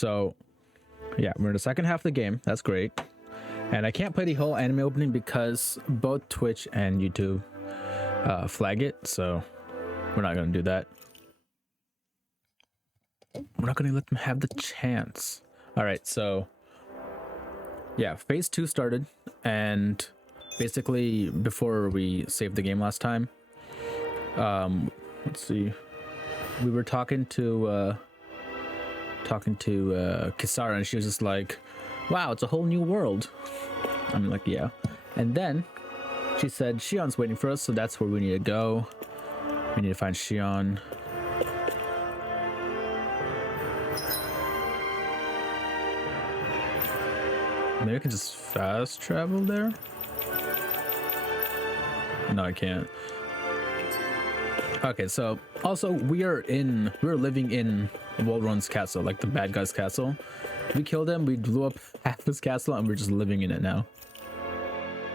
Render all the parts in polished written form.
So yeah, we're in the second half of the game. That's great. And I can't play the whole anime opening because both Twitch and YouTube flag it. So we're not going to do that. We're not going to let them have the chance. All right. So yeah, phase 2 started. And basically before we saved the game last time, let's see. We were talking to Kisara, and she was just like, wow, it's a whole new world. I'm like, yeah. And then she said Shion's waiting for us, so that's where we need to go. We need to find Shion. Maybe I can just fast travel there? No, I can't. Okay, so also we're living in Wolron's castle, like the bad guy's castle. We killed him, we blew up half his castle, and we're just living in it now.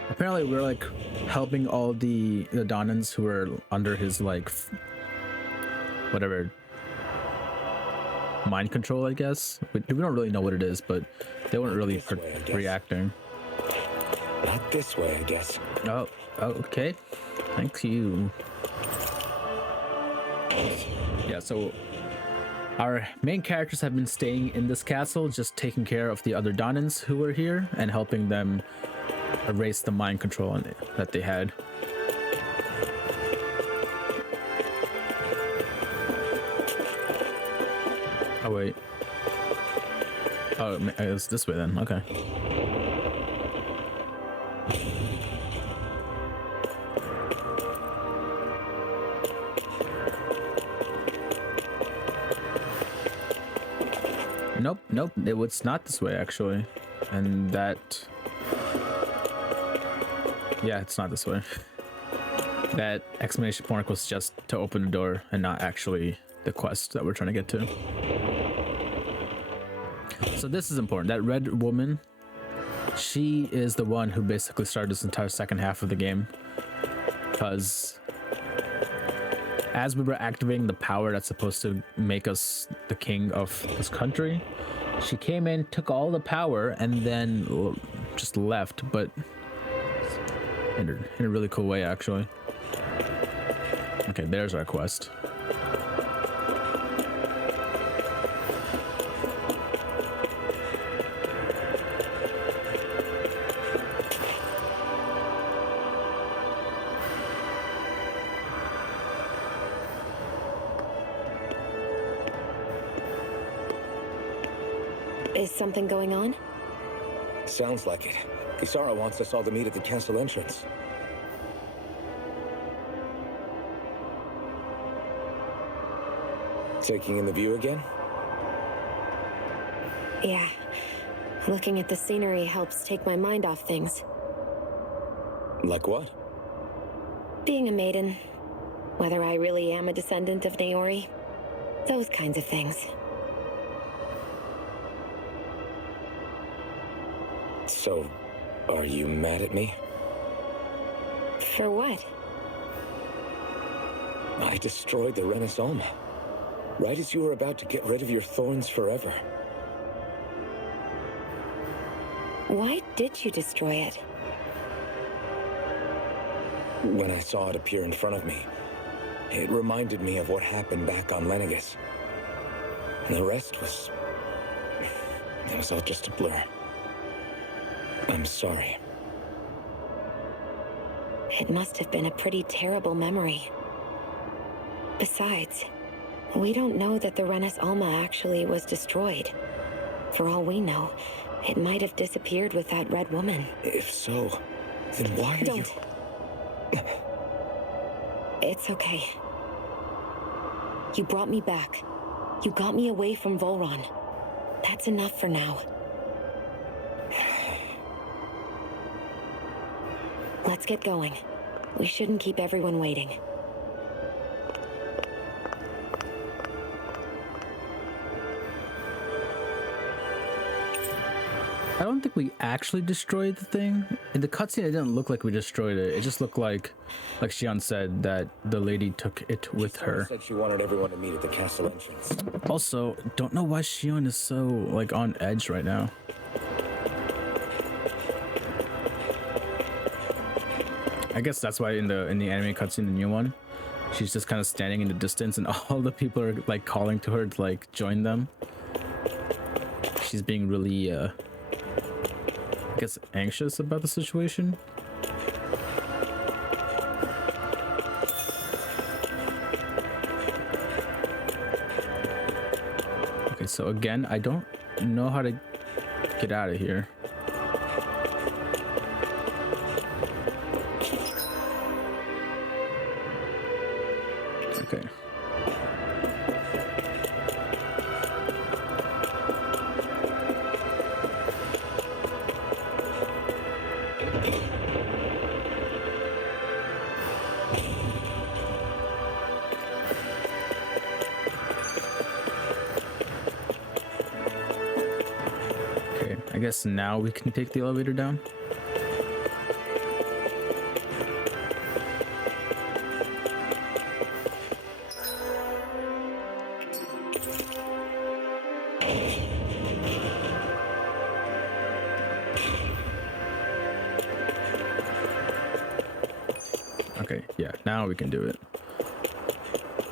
Apparently we're like helping all the Dahnans who are under his like whatever mind control, I guess. We don't really know what it is, but they weren't really reacting. Not this way, I guess. Oh, okay. Thank you. Yeah, so our main characters have been staying in this castle, just taking care of the other Dahnans who were here and helping them erase the mind control that they had. Oh wait. Oh, it's this way then. Okay. Nope, it's not this way actually. And that, yeah, it's not this way. That exclamation mark was just to open the door and not actually the quest that we're trying to get to. So this is important. That red woman, she is the one who basically started this entire second half of the game, because as we were activating the power that's supposed to make us the king of this country, she came in, took all the power, and then just left, but in a really cool way, actually. Okay, there's our quest. Is something going on? Sounds like it. Kisara wants us all to meet at the castle entrance. Taking in the view again? Yeah. Looking at the scenery helps take my mind off things. Like what? Being a maiden. Whether I really am a descendant of Naori. Those kinds of things. So, are you mad at me? For what? I destroyed the Renan, right as you were about to get rid of your thorns forever. Why did you destroy it? When I saw it appear in front of me, it reminded me of what happened back on Lenegus. And the rest was... it was all just a blur. I'm sorry. It must have been a pretty terrible memory. Besides, we don't know that the Renas Alma actually was destroyed. For all we know, it might have disappeared with that red woman. If so, then why are Don't. It's okay. You brought me back. You got me away from Volron. That's enough for now. Let's get going. We shouldn't keep everyone waiting. I don't think we actually destroyed the thing. In the cutscene, it didn't look like we destroyed it. It just looked like Xion said, that the lady took it with her. Said she wanted everyone to meet at the castle entrance. Also, don't know why Xion is so like on edge right now. I guess that's why in the anime cutscene, the new one, she's just kind of standing in the distance, and all the people are like calling to her to like join them. She's being really, I guess, anxious about the situation. Okay, so again, I don't know how to get out of here. Okay. Okay, I guess now we can take the elevator down. Okay, yeah, now we can do it.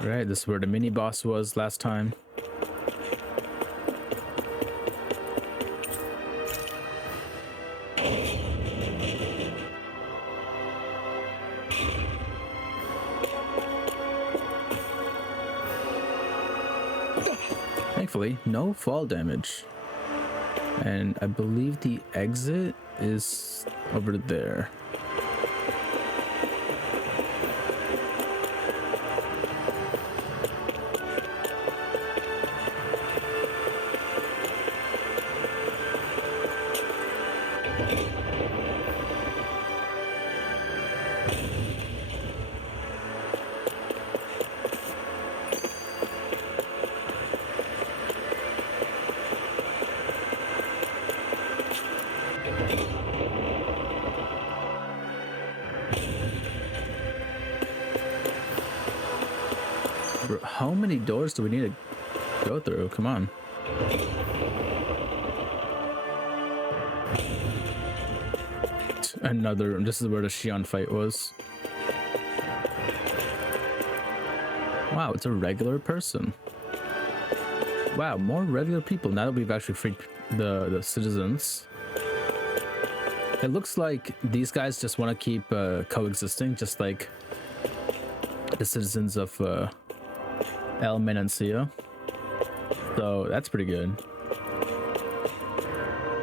All right, this is where the mini boss was last time. Thankfully, no fall damage. And I believe the exit is over there. Bro, how many doors do we need to go through? Come on. Another, this is where the Xion fight was. Wow, it's a regular person. Wow, more regular people now that we've actually freed the citizens. It looks like these guys just want to keep coexisting, just like the citizens of El Menancia. So that's pretty good.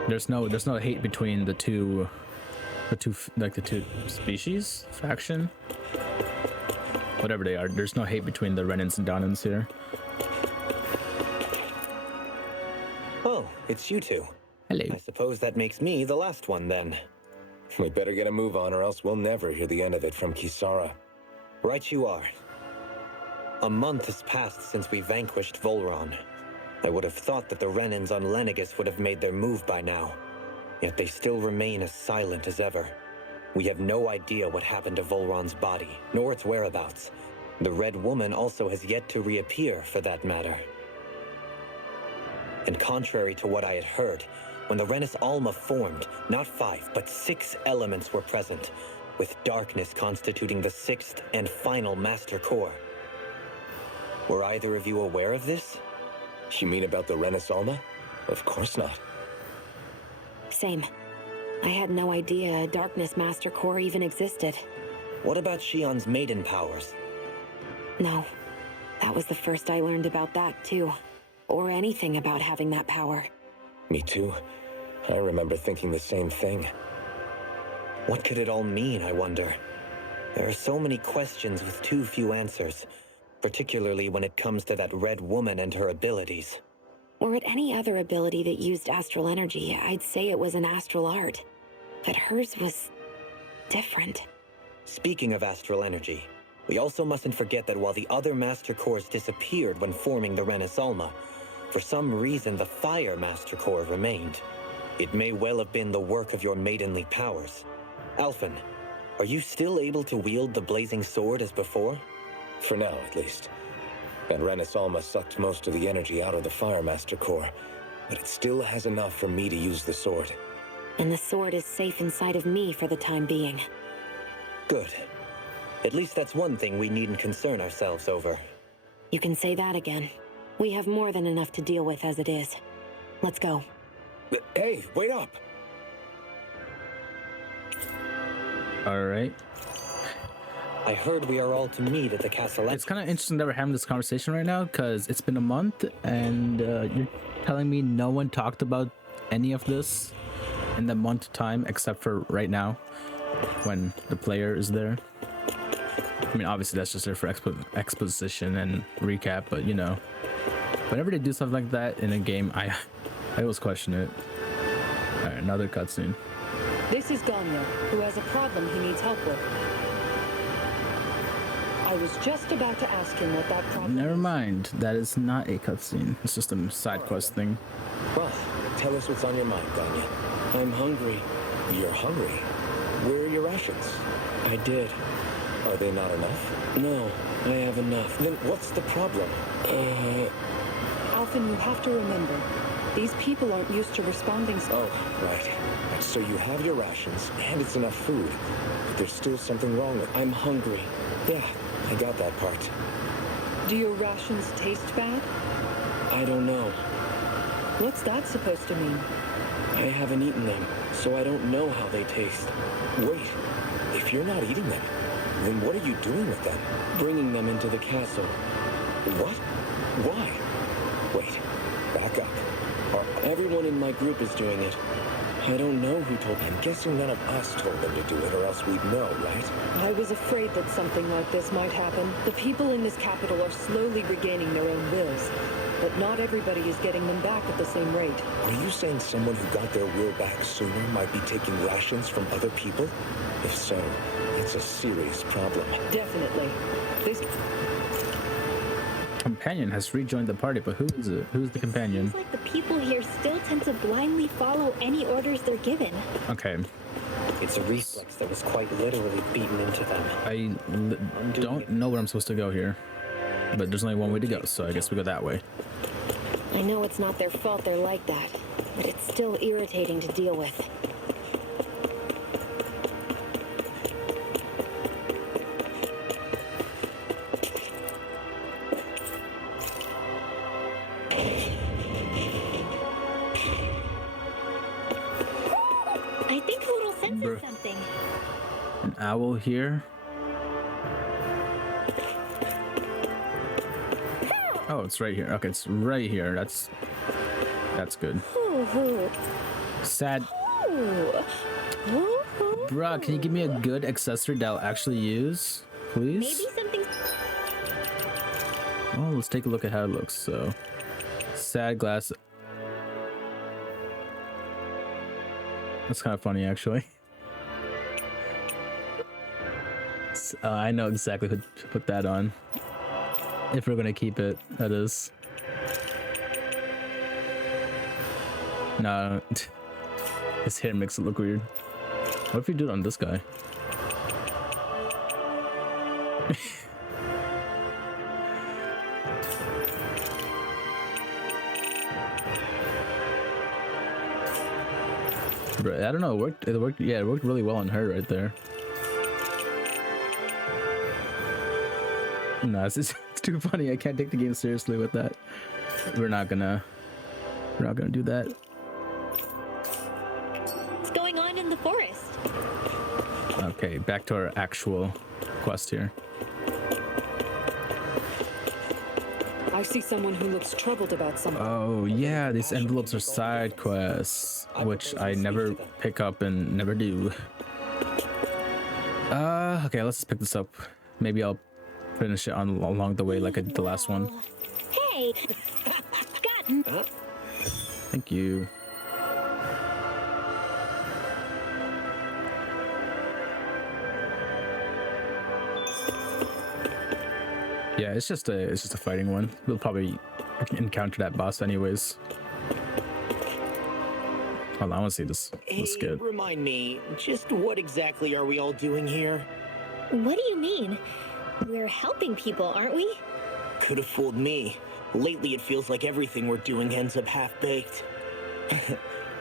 There's no hate between the two species, faction, whatever they are. There's no hate between the Renans and Dahnans here. Oh, it's you two. Hello. I suppose that makes me the last one then. We better get a move on, or else we'll never hear the end of it from Kisara. Right you are. A month has passed since we vanquished Volron. I would have thought that the Renans on Lenegis would have made their move by now. Yet they still remain as silent as ever. We have no idea what happened to Volron's body, nor its whereabouts. The Red Woman also has yet to reappear, for that matter. And contrary to what I had heard, when the Renis Alma formed, not 5, but 6 elements were present, with darkness constituting the 6th and final Master Core. Were either of you aware of this? You mean about the Renis Alma? Of course not. Same. I had no idea a Darkness Master Core even existed. What about Xion's maiden powers? No. That was the first I learned about that, too. Or anything about having that power. Me too. I remember thinking the same thing. What could it all mean, I wonder? There are so many questions with too few answers, particularly when it comes to that Red Woman and her abilities. Were it any other ability that used astral energy, I'd say it was an astral art. But hers was different. Speaking of astral energy, we also mustn't forget that while the other Master Cores disappeared when forming the Renis Alma, for some reason the Fire Master Core remained. It may well have been the work of your maidenly powers. Alphen, are you still able to wield the blazing sword as before? For now, at least. That Renis Alma sucked most of the energy out of the Firemaster core, but it still has enough for me to use the sword. And the sword is safe inside of me for the time being. Good. At least that's one thing we needn't concern ourselves over. You can say that again. We have more than enough to deal with as it is. Let's go. Hey, wait up! All right. I heard we are all to meet at the castle. It's kind of interesting that we're having this conversation right now because it's been a month and you're telling me no one talked about any of this in the month time except for right now when the player is there. I mean, obviously that's just there for exposition and recap, but you know, whenever they do stuff like that in a game, I always question it. All right, another cutscene. This is Ganya, who has a problem he needs help with. I was just about to ask him what that problem Never is. mind, that is not a cutscene. It's just a side quest thing. Well, tell us what's on your mind, Ganya. I'm hungry. You're hungry. Where are your rations? I did. Are they not enough? No, I have enough. Then what's the problem? Alphen, you have to remember, these people aren't used to responding. Oh, right. So you have your rations, and it's enough food, but there's still something wrong with... I'm hungry. Yeah, I got that part. Do your rations taste bad? I don't know. What's that supposed to mean? I haven't eaten them, so I don't know how they taste. Wait, if you're not eating them, then what are you doing with them? Bringing them into the castle. What? Why? Wait, back up. Everyone in my group is doing it. I don't know who told them. I'm guessing none of us told them to do it, or else we'd know, right? I was afraid that something like this might happen. The people in this capital are slowly regaining their own wills, but not everybody is getting them back at the same rate. Are you saying someone who got their will back sooner might be taking rations from other people? If so, it's a serious problem. Definitely. This Companion has rejoined the party, but who is it? Who's the companion? Seems like the people here still tend to blindly follow any orders they're given. Okay. It's a reflex that was quite literally beaten into them. I don't know where I'm supposed to go here, but there's only one way to go, so I guess we go that way. I know it's not their fault they're like that, but it's still irritating to deal with. I think Hoodle senses Bruh. something. An owl here. Oh, it's right here. Okay, it's right here. That's good. Sad. Bruh, can you give me a good accessory that I'll actually use, please? Maybe something. Oh, let's take a look at how it looks. So, sad glass. That's kind of funny, actually. I know exactly who to put that on. If we're gonna keep it, that is. No, his hair makes it look weird. What if we do it on this guy? Bro, I don't know. It worked. It worked. Yeah, it worked really well on her right there. No, it's too funny. I can't take the game seriously with that. We're not gonna do that. What's going on in the forest? Okay, back to our actual quest here. I see someone who looks troubled about something. Oh yeah, these envelopes are side quests, which I never pick up and never do. Okay, let's just pick this up. Maybe I'll finish it on along the way like I did the last one. Hey, got. Thank you. Yeah, it's just a fighting one. We'll probably encounter that boss anyways. Hold on, I want to see this Hey, skit. remind me, just what exactly are we all doing here? What do you mean? We're helping people, aren't we? Could have fooled me. Lately, it feels like everything we're doing ends up half-baked.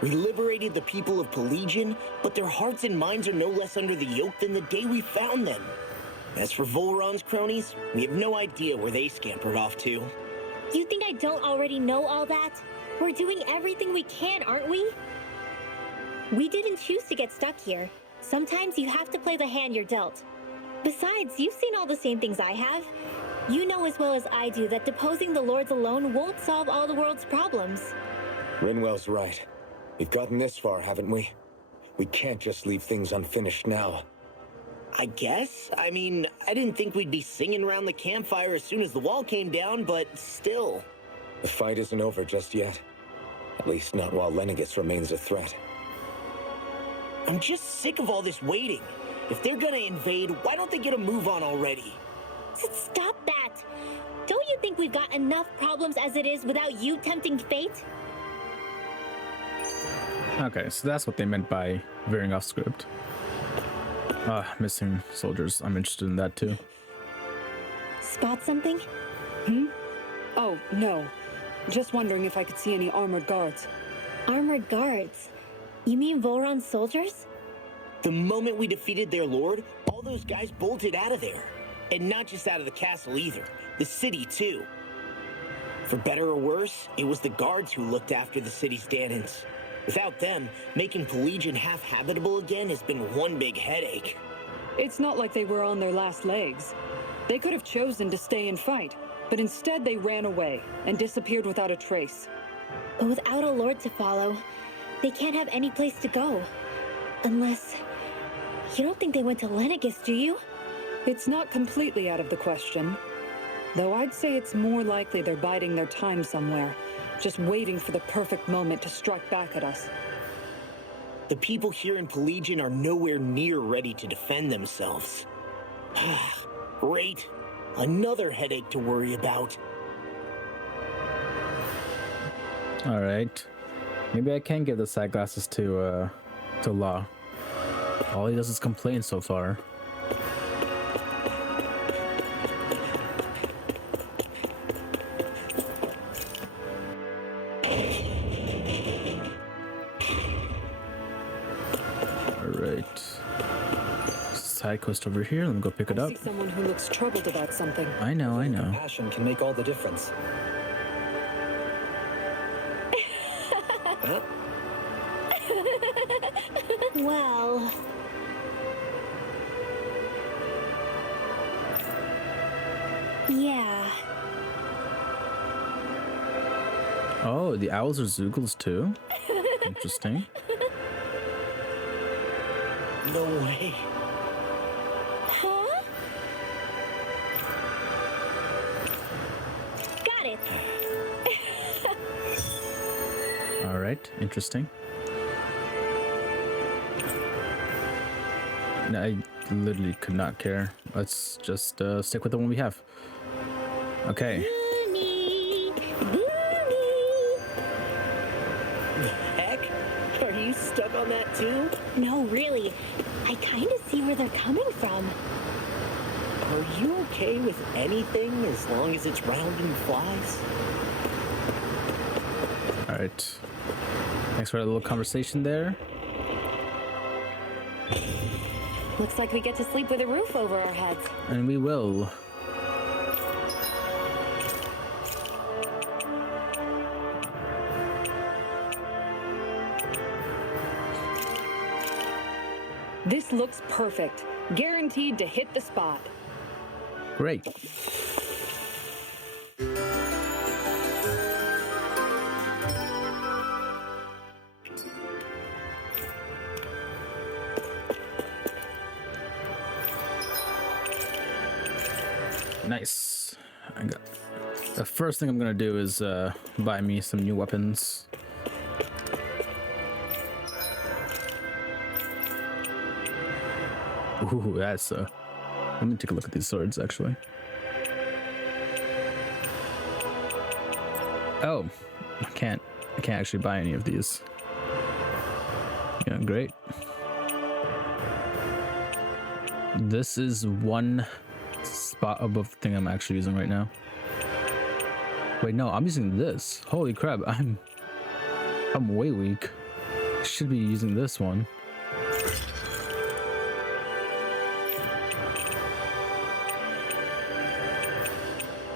We liberated the people of Pelagian, but their hearts and minds are no less under the yoke than the day we found them. As for Volron's cronies, we have no idea where they scampered off to. You think I don't already know all that? We're doing everything we can, aren't we? We didn't choose to get stuck here. Sometimes you have to play the hand you're dealt. Besides, you've seen all the same things I have. You know as well as I do that deposing the lords alone won't solve all the world's problems. Rinwell's right. We've gotten this far, haven't we? We can't just leave things unfinished now. I guess? I mean, I didn't think we'd be singing around the campfire as soon as the wall came down, but still. The fight isn't over just yet. At least not while Lenegis remains a threat. I'm just sick of all this waiting. If they're gonna invade, why don't they get a move on already? Stop that! Don't you think we've got enough problems as it is without you tempting fate? Okay, so that's what they meant by veering off script. Missing soldiers. I'm interested in that too. Spot something? Oh, no. Just wondering if I could see any armored guards. Armored guards? You mean Volron's soldiers? The moment we defeated their lord, all those guys bolted out of there. And not just out of the castle either, the city too. For better or worse, it was the guards who looked after the city's Dahnans. Without them, making Pelagian half-habitable again has been one big headache. It's not like they were on their last legs. They could have chosen to stay and fight, but instead they ran away and disappeared without a trace. But without a lord to follow, they can't have any place to go. Unless... You don't think they went to Lenegis, do you? It's not completely out of the question. Though I'd say it's more likely they're biding their time somewhere, just waiting for the perfect moment to strike back at us. The people here in Pelagian are nowhere near ready to defend themselves. Great. Another headache to worry about. All right, maybe I can give the side glasses to Law. All he does is complain so far. Side quest over here. Let me go pick it I up. see someone who looks troubled about something. I know. Passion can make all the difference. Well... Yeah. Oh, the owls are Zoogles too? Interesting. No way. Huh? Got it. All right, interesting. No, I literally could not care. Let's just stick with the one we have. Okay. Loony, loony. Heck? Are you stuck on that too? No, really. I kind of see where they're coming from. Are you okay with anything as long as it's round and flies? All right. Thanks for a little conversation there. Looks like we get to sleep with a roof over our heads. And we will. This looks perfect. Guaranteed to hit the spot. Great. Nice. I got the first thing I'm gonna do is buy me some new weapons. Ooh, that's let me take a look at these swords actually. Oh, I can't actually buy any of these. Yeah, great. This is one spot above the thing I'm actually using right now. Wait, no, I'm using this. Holy crap, I'm way weak. I should be using this one.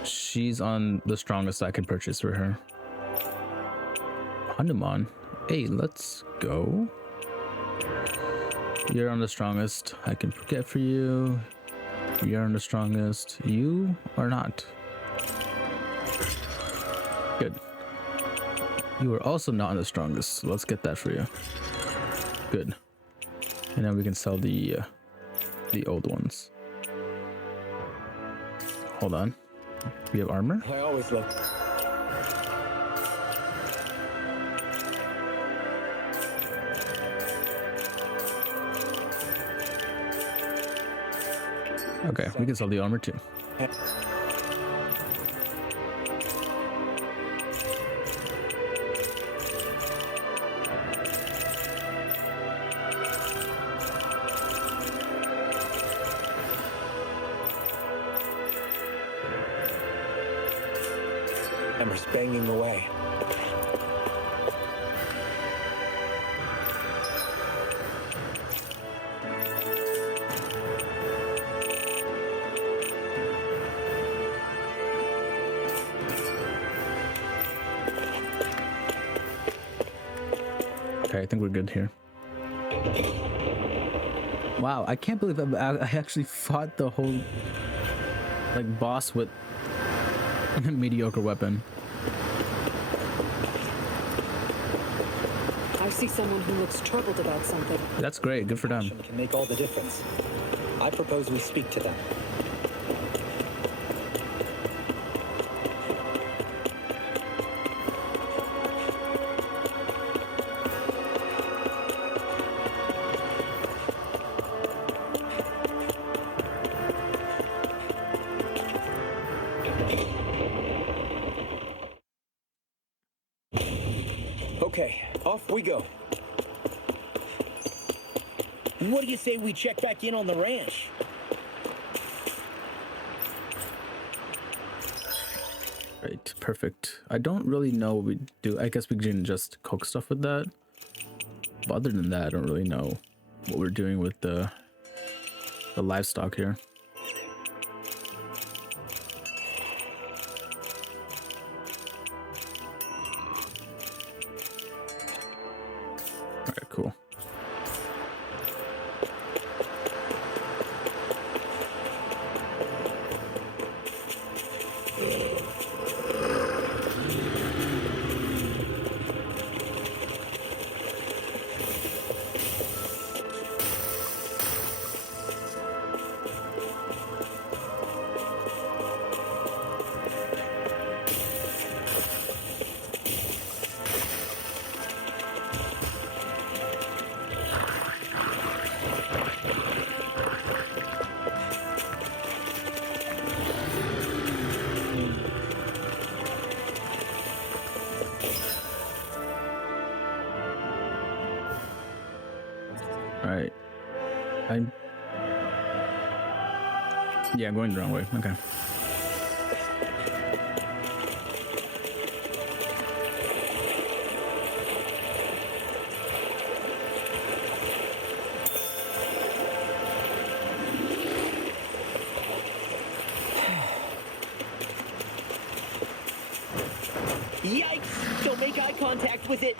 She's on the strongest I can purchase for her. Hanuman. Hey, let's go. You're on the strongest I can get for you. You're on the strongest. You are not. Good. You are also not on the strongest. So let's get that for you. Good. And then we can sell the old ones. Hold on. We have armor? I always look. Okay, we can sell the armor too. Hammer's banging away. Okay, I think we're good here. Wow, I can't believe I actually fought the whole like boss with a mediocre weapon. I see someone who looks troubled about something. That's great, good for them. Can make all the difference. I propose we speak to them. Okay, off we go. What do you say we check back in on the ranch? Right, perfect. I don't really know what we do. I guess we can just cook stuff with that. But other than that, I don't really know what we're doing with the livestock here. Alright, cool. Alright. Yeah, I'm going the wrong way. Okay. Yikes! Don't make eye contact with it!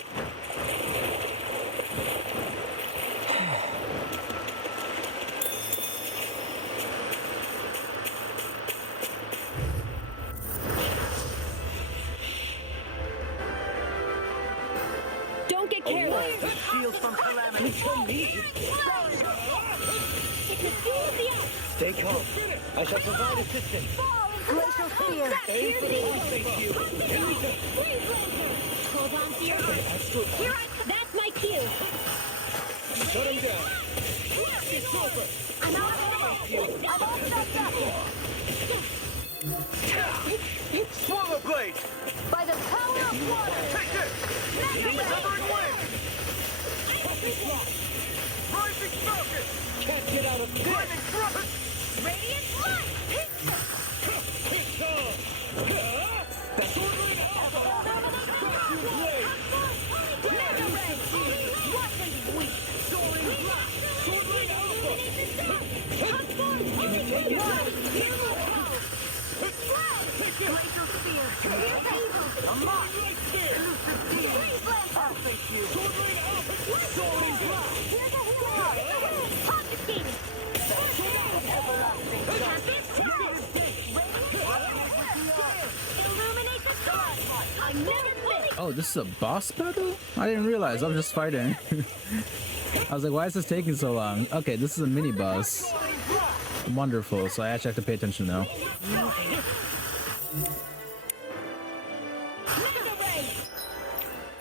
Don't get careless. Shield from calamity. Stay calm. I shall provide assistance. Glacial spear. Hold on to your Here that's my cue. Shut him down. It's over. I'm all Swallow blade. by the power of water. Take this. Cover and win. Radiant light! Mega ray! What is weak? Glacial spear! Unlock! Elusive spear! I'll face you! Soaring blast! Confiscated! Everlasting Illuminate the dark! I never miss! Oh, this is a boss battle? I didn't realize. I'm just fighting. I was like, why is this taking so long? Okay, this is a mini boss. Wonderful. So I actually have to pay attention now.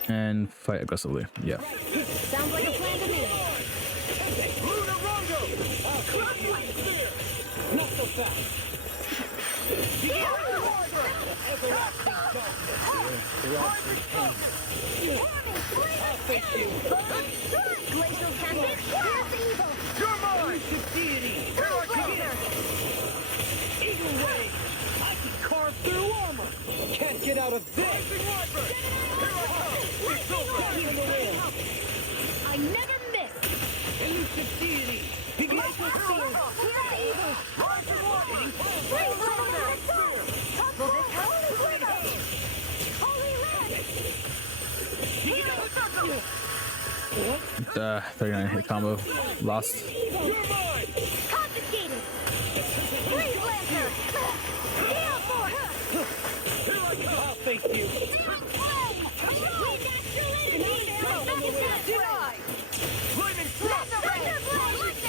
And fight aggressively. Yeah. Sounds like a plan to me. Not so fast. Glacial cannon! Pass evil! You're mine! Deity! Here I come! Eagle ray! I can carve through armor! Can't get out of this! I never miss! Elusive deity! Glacial spear! Here's evil! Freeze laser! Will this help? Holy land! 39 hit combo. Lost. Confiscated! Freeze laser! Heal for her! I'll face you! Denied! Lightning thrust!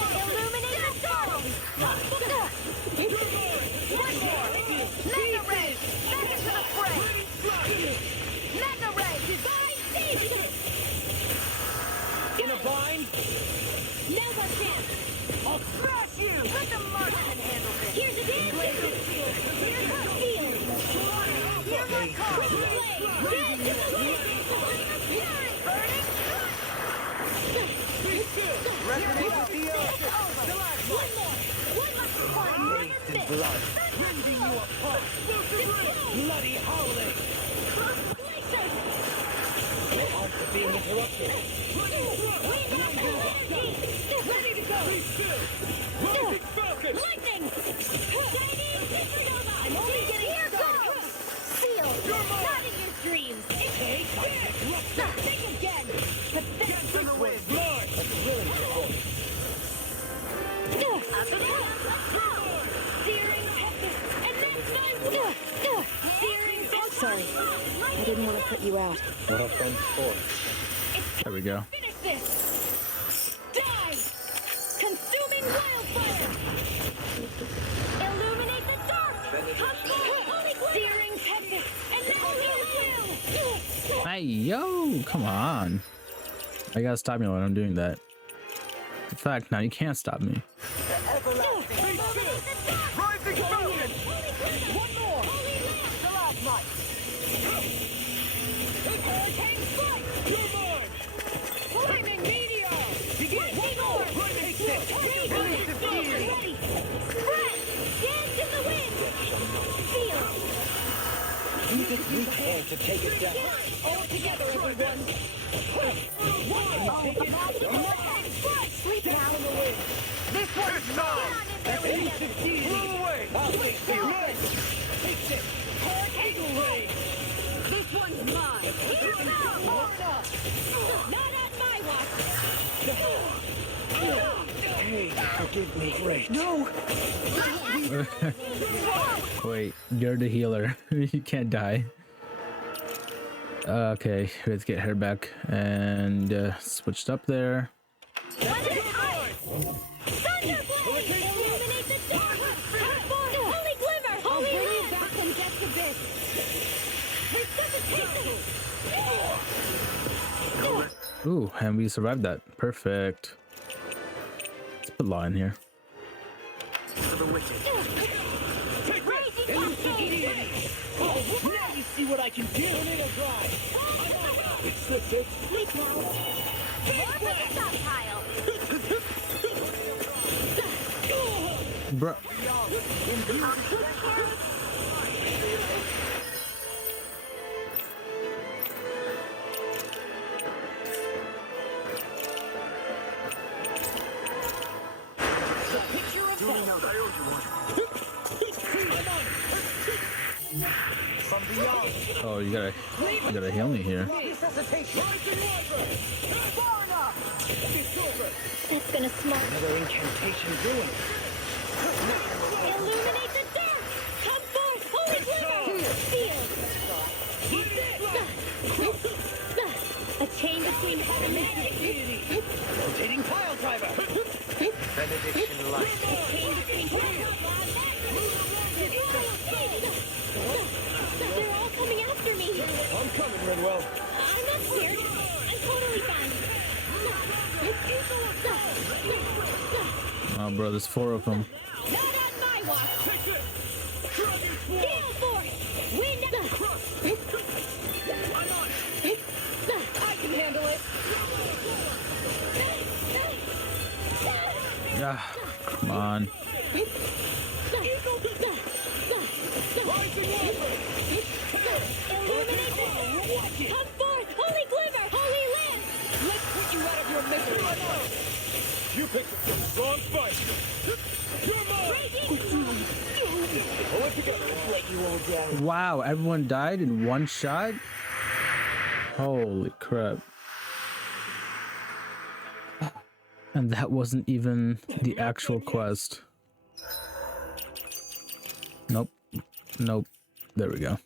Illuminate the storm! Mega ray! Back into the fray! Mega ray! Divine season! In a bind? Now's our chance! I'll smash you! Let the marksman handle this! Here's a dance! Here's her field! Here's my call! Blade! Dead to the wind! Flame of fury! Burning! One more! One must find! Never miss! Blood! Rending you apart! Bloody howling! Glacier! No harm for being interrupted! Ready to go! Lightning! Shining supernova! I'm only getting here goes! Seal! Not in your dreams! Think again! Pathetic! From the wind! Blood! That's really cool! Searing tempest! And then my searing tempest! Sorry, I didn't want to put you out. What have fun for? There we go. Finish this! Die! Consuming wildfire! Illuminate the dark! Searing tempest! And now will! Hey, yo! Come on. I gotta stop me when I'm doing that. In fact, now you can't stop me. Rising Falcon! One more! Stalagmite! Hurricane strike! You're mine! Flaming meteor! Begin! One more! Lightning stick! Elusive deity! Ready! Spread! Dance in the wind! Feel! Use its weak hand to take it down! All together, everyone! Hurricane strike! Sleep now! This one's mine! Elusive deity! Roll away! I'll face you! Take this! Eagle ray! This one's mine! Here now! Not on my watch! Hey, forgive me, Great. No! Wait, you're the healer. You can't die. Okay, let's get her back and switched up there. Thunderblade! Illuminate the dark! Holy glimmer! Holy land! Back from death to this! Resuscitation! Ooh, and we survived that. Perfect. Let's put Law in here. For the wicked. Rising volcano! Now you see what I can do! Tornado drive! It's the fix! Sleep now! More for the stockpile! Bro. Oh, you gotta heal me here. That's gonna smart. Another incantation ruined. Illuminate the dark! Come forth, holy glitter! Feel! A chain between heaven and magic! Rotating pile driver. Benediction light. A chain between heaven and magic! They're all coming after me! I'm coming, Redwell. I'm not scared. I'm totally fine. Oh, bro, there's 4 of them. Not on my watch. Gale force. Wind. I can handle it. Ah, come on. Come forth, holy glimmer, holy lamp. Let's put you out of your misery. You picked a strong fight. You're mine. Pull it together. Let you all down. Wow, everyone died in one shot? Holy crap. And that wasn't even the actual quest. Nope. Nope. There we go.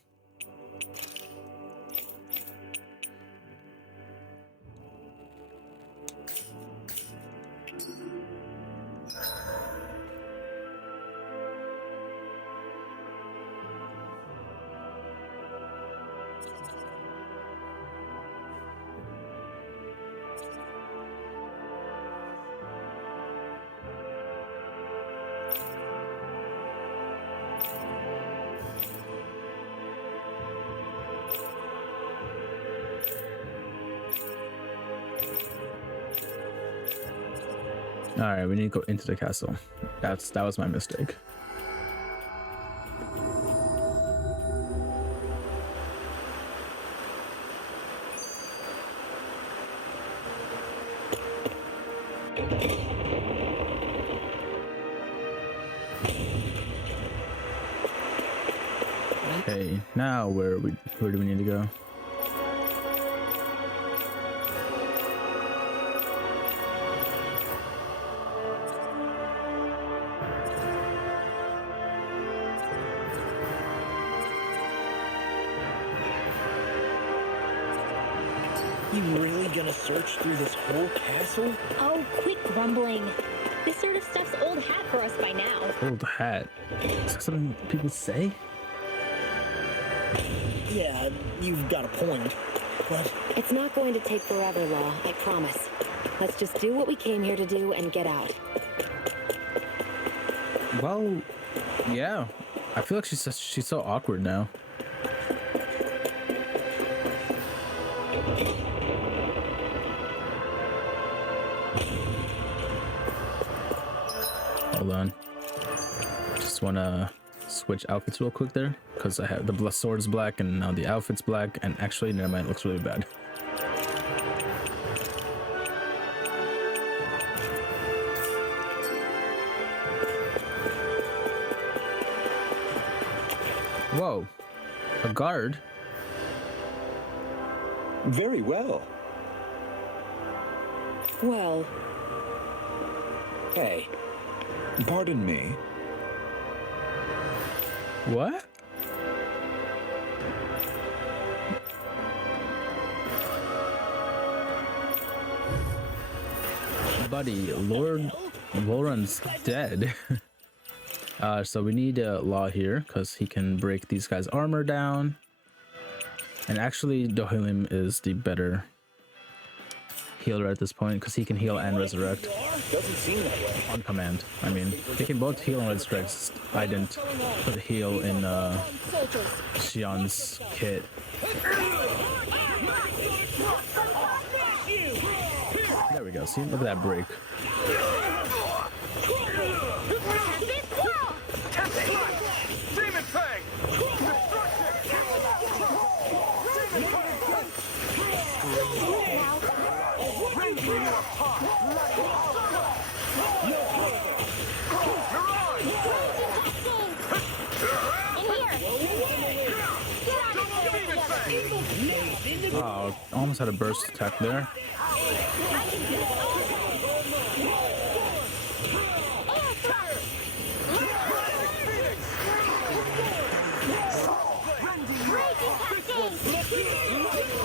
All right, we need to go into the castle. That was my mistake. Okay, now where do we need to go? You really gonna search through this whole castle? Oh, quit grumbling. This sort of stuff's old hat for us by now. Old hat. Is that something people say? Yeah, you've got a point. But It's not going to take forever, Law, I promise. Let's just do what we came here to do and get out. Well, yeah. I feel like she's so awkward now. Hold on. Just wanna switch outfits real quick there, because I have the sword's black and now the outfit's black, and actually never mind, it looks really bad. Whoa, a guard? Very well. Well, Hey, pardon me. What? Buddy, Lord Lauren's dead. So we need Law here because he can break these guys' armor down. And actually, Dohilim is the better healer at this point because he can heal and resurrect doesn't seem that way. on command. I mean, they can both heal and resurrect. I didn't put a heal in Shion's kit. There we go. See, look at that break. Oh, almost had a burst attack there.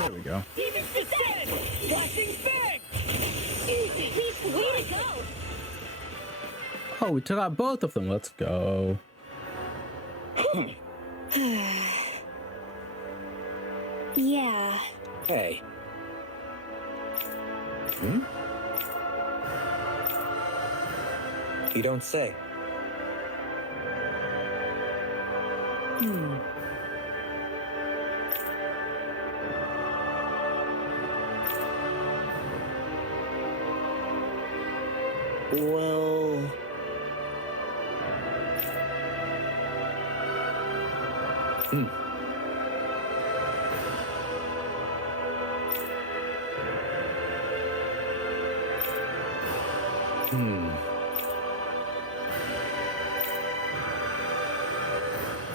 There we go. Oh, we took out both of them. Let's go. Yeah. Hey. You don't say. Well...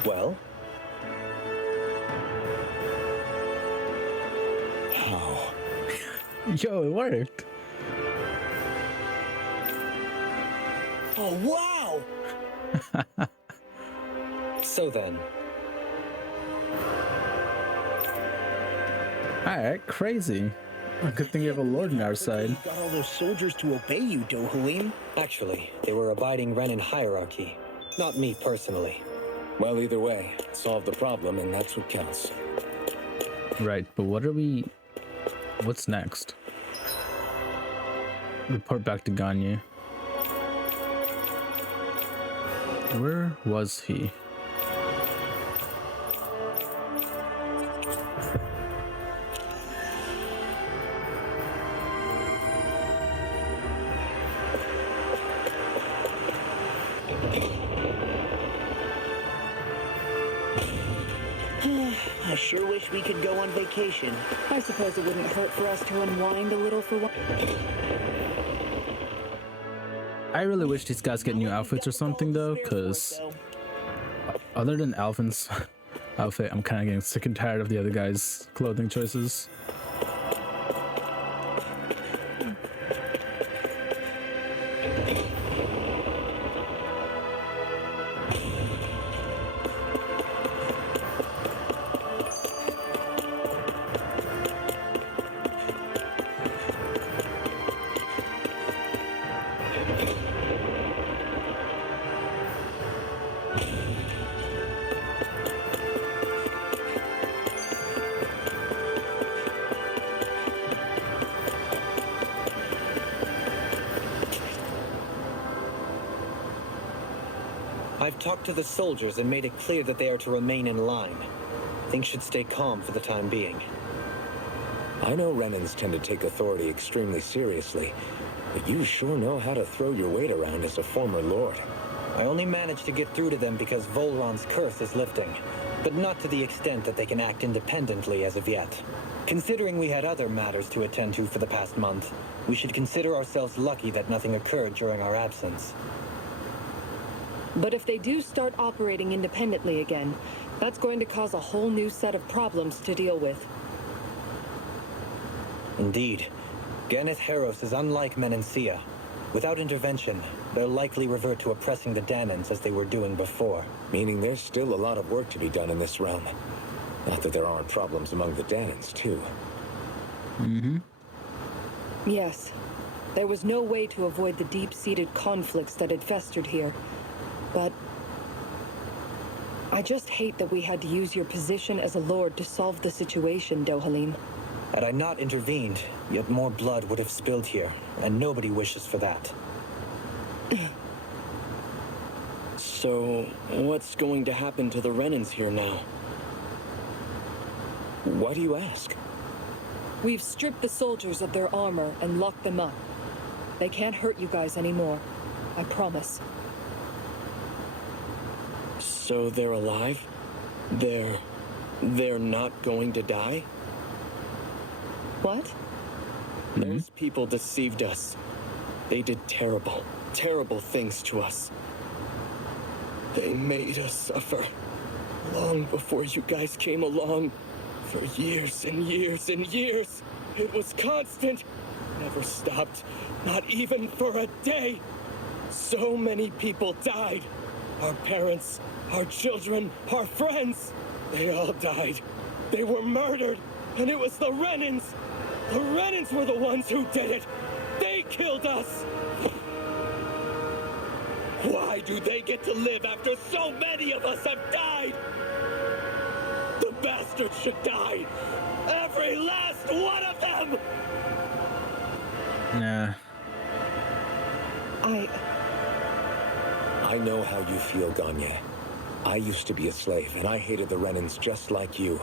Well? How? Yo, it worked. Oh, wow! So then, Alright, crazy. Good thing you have a lord on our side. You got all those soldiers to obey you, Dohalim. actually, they were abiding Renan hierarchy. Not me personally. Well, either way, solve the problem, and that's what counts. Right, but what's next? Report back to Gagne. Where was he? I sure wish we could go on vacation. I suppose it wouldn't hurt for us to unwind a little for one. I really wish these guys get new outfits or something though, because other than Alvin's outfit, I'm kind of getting sick and tired of the other guys' clothing choices. I've talked to the soldiers and made it clear that they are to remain in line. Things should stay calm for the time being. I know Renans tend to take authority extremely seriously, but you sure know how to throw your weight around as a former lord. I only managed to get through to them because Volron's curse is lifting, but not to the extent that they can act independently as of yet. Considering we had other matters to attend to for the past month, we should consider ourselves lucky that nothing occurred during our absence. But if they do start operating independently again, that's going to cause a whole new set of problems to deal with. Indeed. Ganeth Heros is unlike Menancia. Without intervention, they'll likely revert to oppressing the Dahnans as they were doing before. Meaning there's still a lot of work to be done in this realm. Not that there aren't problems among the Dahnans, too. Yes. There was no way to avoid the deep-seated conflicts that had festered here. But I just hate that we had to use your position as a lord to solve the situation, Dohalim. Had I not intervened, yet more blood would have spilled here, and nobody wishes for that. So, what's going to happen to the Renans here now? Why do you ask? We've stripped the soldiers of their armor and locked them up. They can't hurt you guys anymore. I promise. So they're alive? They're not going to die? What? Those people deceived us. They did terrible, terrible things to us. They made us suffer. Long before you guys came along. For years and years and years. It was constant. Never stopped. Not even for a day. So many people died. Our parents, our children, our friends. They all died. They were murdered. And it was the Renans. The Renans were the ones who did it. They killed us. Why do they get to live after so many of us have died? The bastards should die. Every last one of them! Nah. I know how you feel, Gagne. I used to be a slave, and I hated the Renans just like you.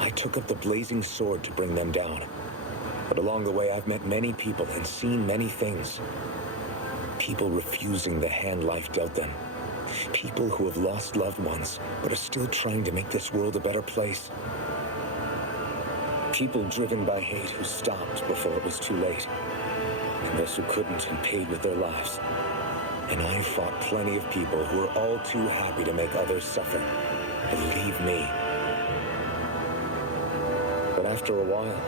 I took up the blazing sword to bring them down. But along the way, I've met many people and seen many things. People refusing the hand life dealt them. People who have lost loved ones, but are still trying to make this world a better place. People driven by hate who stopped before it was too late. And those who couldn't and paid with their lives. And I fought plenty of people who were all too happy to make others suffer. Believe me. But after a while,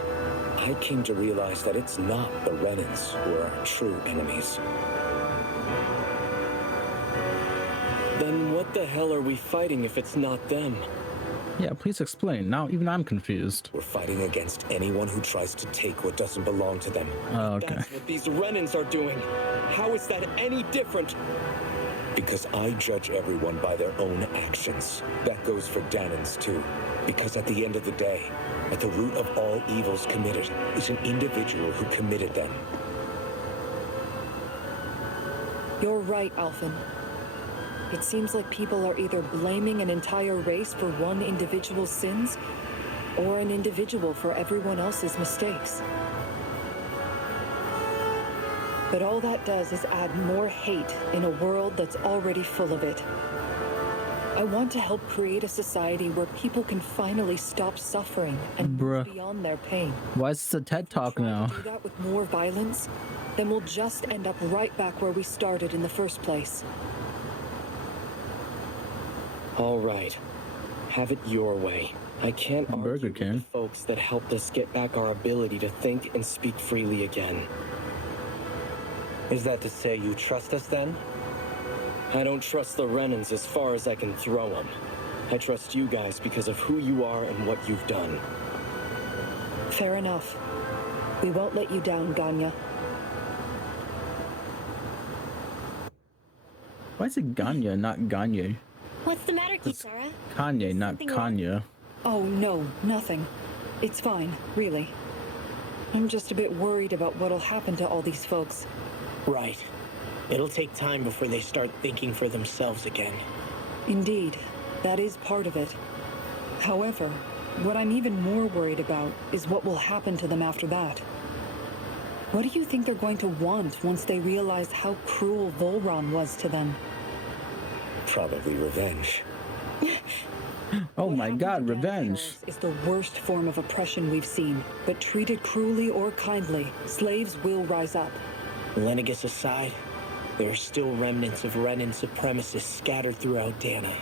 I came to realize that it's not the Renans who are our true enemies. Then what the hell are we fighting if it's not them? Yeah, please explain. Now even I'm confused. We're fighting against anyone who tries to take what doesn't belong to them. Oh, okay. That's what these Renans are doing. How is that any different? Because I judge everyone by their own actions. That goes for Dahnans too. Because at the end of the day, at the root of all evils committed is an individual who committed them. You're right, Alphen. It seems like people are either blaming an entire race for one individual's sins, or an individual for everyone else's mistakes. But all that does is add more hate in a world that's already full of it. I want to help create a society where people can finally stop suffering and move beyond their pain. Why is this a TED Talk now? If we do that with more violence, then we'll just end up right back where we started in the first place. All right. Have it your way. I can't argue Burger with King. the folks that helped us get back our ability to think and speak freely again. Is that to say you trust us then? I don't trust the Renans as far as I can throw them. I trust you guys because of who you are and what you've done. Fair enough. We won't let you down, Gagne. Why is it Gagne, not Gagne? What's the matter, It's Kisara? Kanye, not Something wrong? Kanye. Oh, no, nothing. It's fine, really. I'm just a bit worried about what'll happen to all these folks. Right. It'll take time before they start thinking for themselves again. Indeed, that is part of it. However, what I'm even more worried about is what will happen to them after that. What do you think they're going to want once they realize how cruel Volron was to them? Probably revenge. Oh What my happened god, to revenge. Dahnans is the worst form of oppression we've seen, but treated cruelly or kindly, slaves will rise up. Lenegis aside, there are still remnants of Renan supremacists scattered throughout Dahna.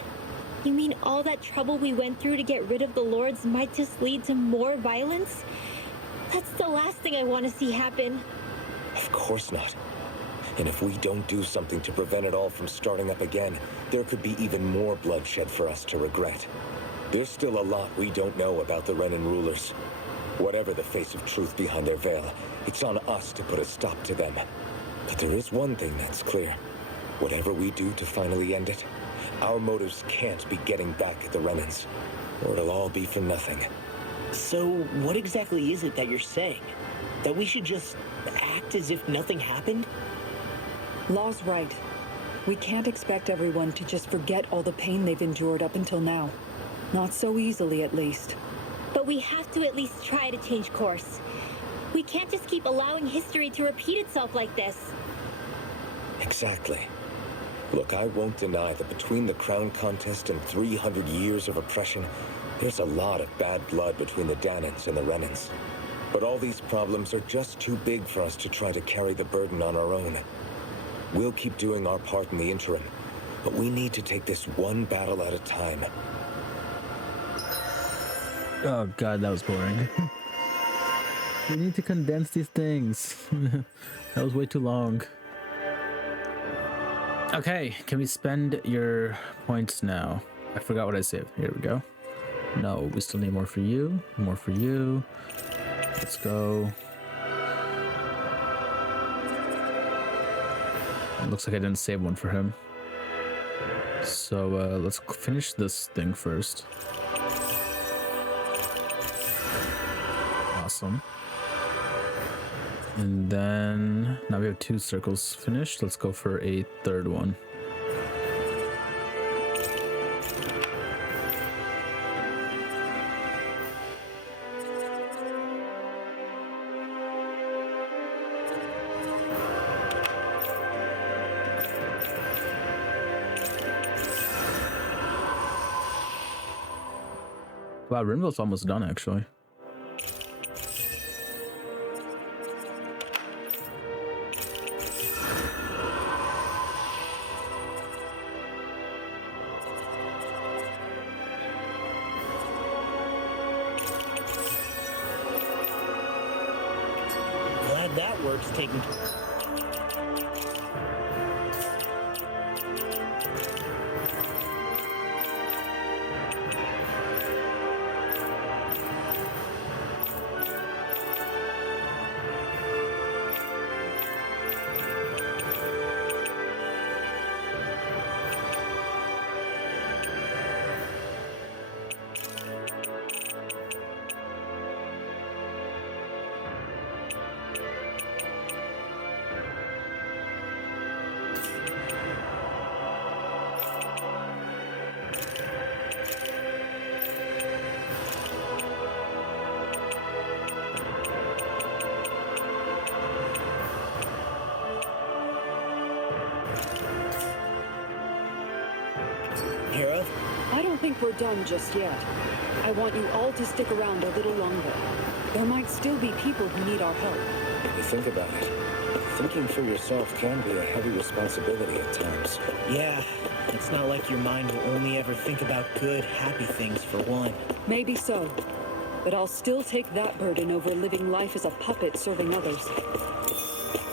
You mean all that trouble we went through to get rid of the lords might just lead to more violence? That's the last thing I want to see happen. Of course not. And if we don't do something to prevent it all from starting up again, there could be even more bloodshed for us to regret. There's still a lot we don't know about the Renan rulers. Whatever the face of truth behind their veil, it's on us to put a stop to them. But there is one thing that's clear. Whatever we do to finally end it, our motives can't be getting back at the Renans, or it'll all be for nothing. So, what exactly is it that you're saying? That we should just act as if nothing happened? Law's right. We can't expect everyone to just forget all the pain they've endured up until now. Not so easily, at least. But we have to at least try to change course. We can't just keep allowing history to repeat itself like this. Exactly. Look, I won't deny that between the crown contest and 300 years of oppression, there's a lot of bad blood between the Dahnans and the Renans. But all these problems are just too big for us to try to carry the burden on our own. We'll keep doing our part in the interim, but we need to take this one battle at a time. Oh god, that was boring. We need to condense these things. That was way too long. Okay, can we spend your points now? I forgot what I saved. Here we go. No, we still need more for you. More for you. Let's go. It looks like I didn't save one for him. So let's finish this thing first. Awesome. And then now we have 2 circles finished. Let's go for a third one. Wow, Rinville's almost done actually. Glad that work's taken. I don't think we're done just yet. I want you all to stick around a little longer. There might still be people who need our help. When you think about it, thinking for yourself can be a heavy responsibility at times. Yeah, it's not like your mind will only ever think about good, happy things for one. Maybe so. But I'll still take that burden over living life as a puppet serving others.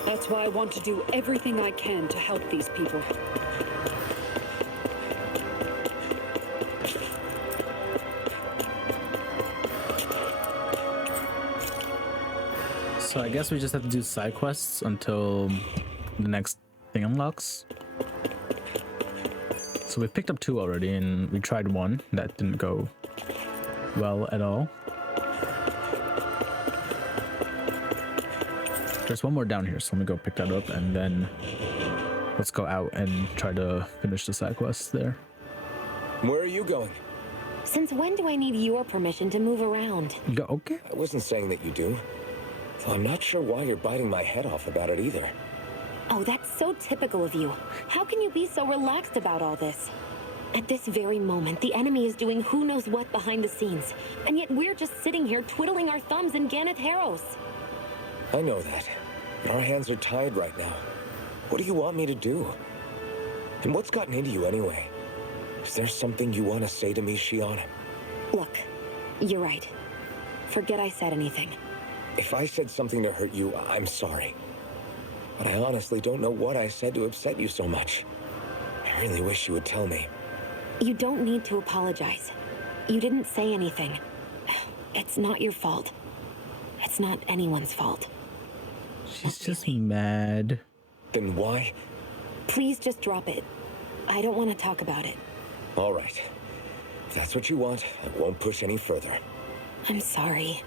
That's why I want to do everything I can to help these people. So I guess we just have to do side quests until the next thing unlocks. So we picked up 2 already, and we tried 1. That didn't go well at all. There's 1 more down here, so let me go pick that up, and then let's go out and try to finish the side quests there. Where are you going? Since when do I need your permission to move around? You go, okay. I wasn't saying that you do. Though I'm not sure why you're biting my head off about it either. Oh, that's so typical of you. How can you be so relaxed about all this? At this very moment, the enemy is doing who knows what behind the scenes. And yet we're just sitting here twiddling our thumbs in Ganeth Harros. I know that. But our hands are tied right now. What do you want me to do? And what's gotten into you anyway? Is there something you want to say to me, Shion? Look, you're right. Forget I said anything. If I said something to hurt you, I'm sorry. But I honestly don't know what I said to upset you so much. I really wish you would tell me. You don't need to apologize. You didn't say anything. It's not your fault. It's not anyone's fault. She's just mad. Then why? Please just drop it. I don't want to talk about it. All right. If that's what you want, I won't push any further. I'm sorry.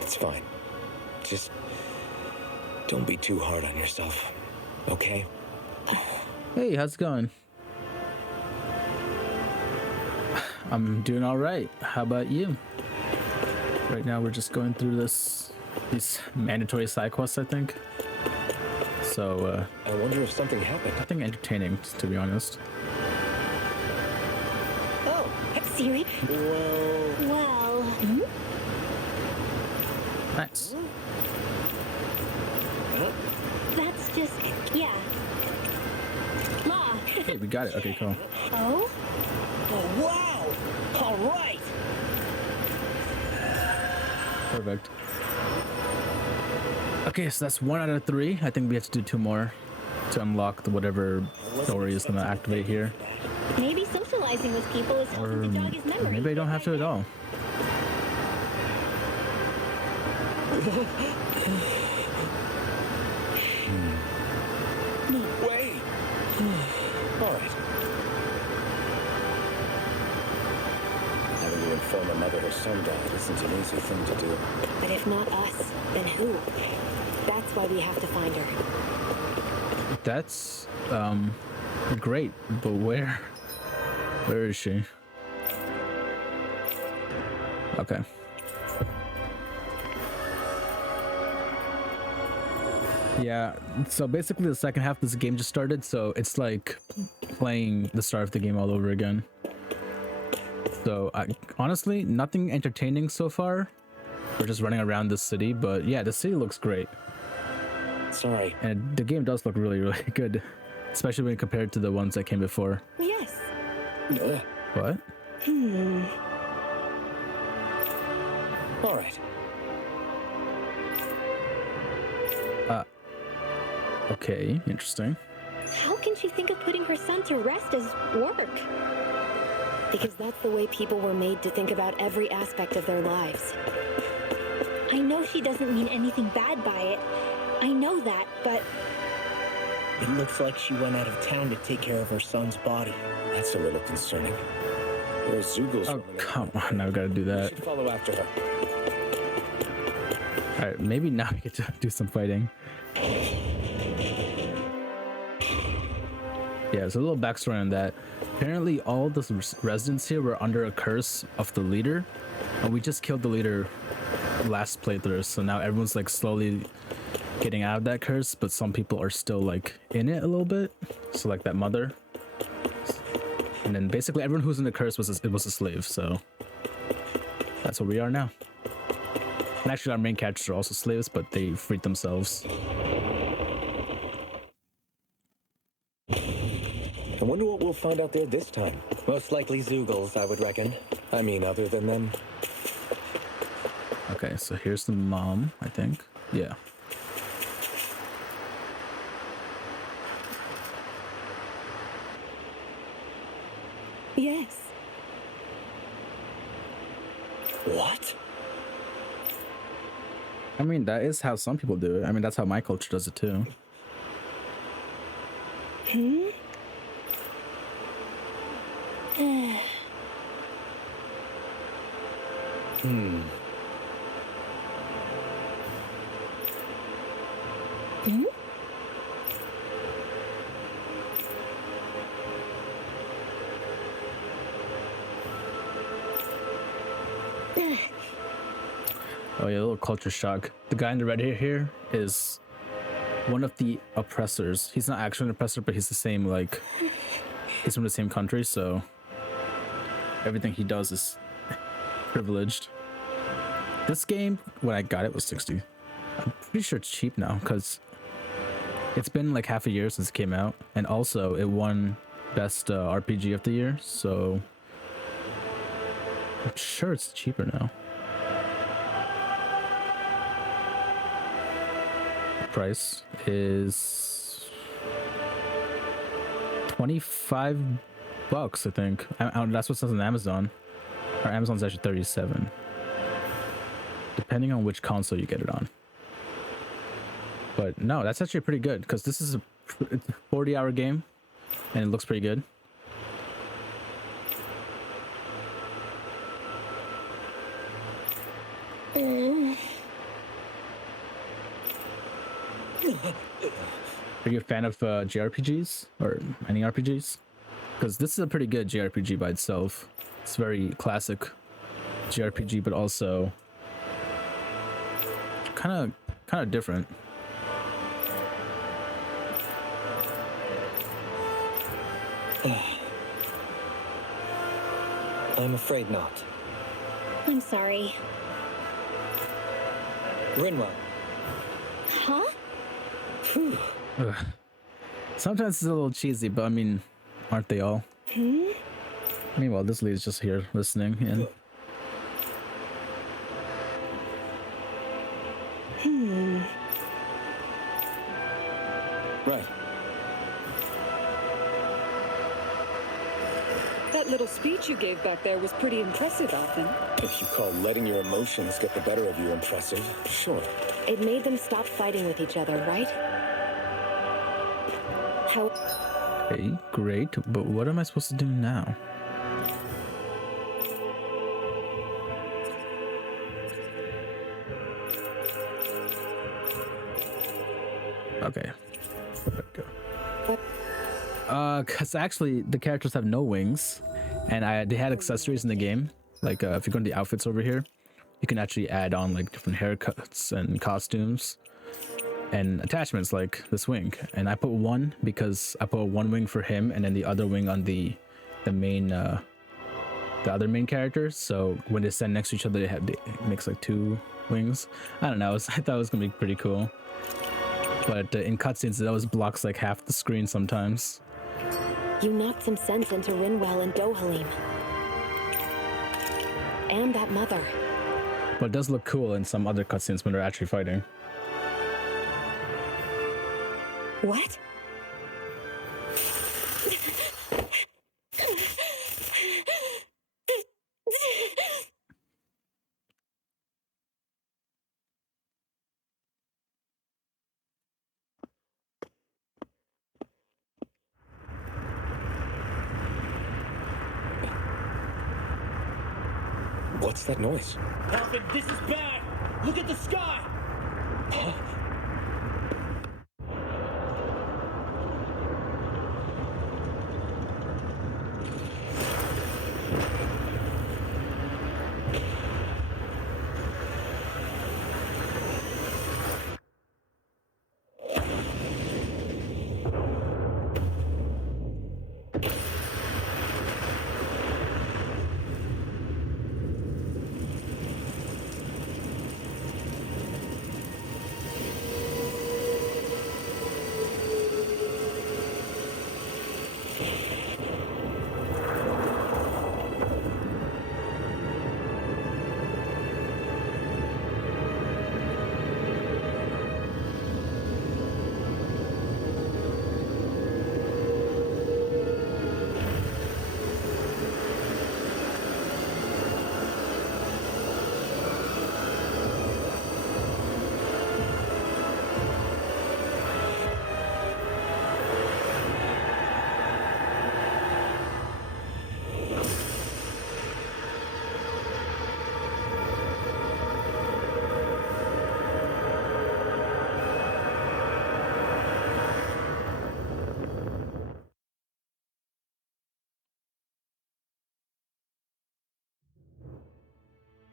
It's fine. Just don't be too hard on yourself, okay? Hey, how's it going? I'm doing all right. How about you? Right now we're just going through these mandatory side quests, I think. So I wonder if something happened. nothing entertaining, to be honest. Oh, Siri? Well... Nice. That's just, yeah. Law. Hey, we got it. Okay, cool. Oh? Oh, wow! All right! Perfect. Okay, so that's 1 out of 3. I think we have to do 2 more to unlock the whatever story is gonna activate here. Maybe socializing with people is Or helping to jog his memory. maybe I don't have to at all. Wait! All right. Having to inform a mother her son died isn't an easy thing to do. But if not us, then who? That's why we have to find her. That's great, but where is she? Okay. Yeah, so basically the second half of this game just started, so it's like playing the start of the game all over again. So honestly, nothing entertaining so far. We're just running around the city, but yeah, the city looks great. Sorry. And the game does look really, really good, especially when compared to the ones that came before. Yes. What? All right. Okay, interesting. How can she think of putting her son to rest as work? Because that's the way people were made to think about every aspect of their lives. I know she doesn't mean anything bad by it. I know that, but It looks like she went out of town to take care of her son's body. That's a little concerning. There are Zoogles. Oh, come on, now we gotta do We that. should follow after her. Alright, maybe now we get to do some fighting. Yeah, so a little backstory on that. Apparently all the residents here were under a curse of the leader, and we just killed the leader last playthrough, so now everyone's like slowly getting out of that curse, but some people are still like in it a little bit. So like that mother. And then basically everyone who's in the curse was a slave, so that's what we are now. And actually our main characters are also slaves, but they freed themselves. I wonder what we'll find out there this time. Most likely Zoogles, I would reckon. I mean, other than them. Okay, so here's the mom, I think. Yeah. Yes. What? I mean, that is how some people do it. I mean, that's how my culture does it too. Oh yeah, a little culture shock. The guy in the red hair here is one of the oppressors. He's not actually an oppressor, but he's the same, like, he's from the same country, so everything he does is privileged. This game, when I got it, was 60. I'm pretty sure it's cheap now, because it's been like half a year since it came out, and also it won best RPG of the year, so I'm sure it's cheaper now. Price is $25, I think. That's what it says on Amazon. Or Amazon's actually 37, depending on which console you get it on. But no, that's actually pretty good, because this is it's a 40-hour game and it looks pretty good. Are you a fan of JRPGs or any RPGs? Because this is a pretty good JRPG by itself. It's very classic JRPG, but also kind of different. I'm afraid not. I'm sorry. Rinwell. Huh? Ugh. Sometimes it's a little cheesy, but I mean, aren't they all? Meanwhile, this lady's just here listening in. Right. That little speech you gave back there was pretty impressive, Alvin. If you call letting your emotions get the better of you impressive, sure. It made them stop fighting with each other, right? How... Okay, great, but what am I supposed to do now? Okay. There we go. Cause actually the characters have no wings, and they had accessories in the game. Like if you go to the outfits over here, you can actually add on like different haircuts and costumes and attachments like this wing. And I put one because I put one wing for him and then the other wing on the main the other main characters. So when they stand next to each other, it makes like two wings. I don't know. I thought it was gonna be pretty cool. But in cutscenes, it always blocks like half the screen sometimes. You knocked some sense into Rinwell and Dohalim. And that mother. But it does look cool in some other cutscenes when they're actually fighting. What? What's that noise? Alvin, this is bad! Look at the sky! Huh?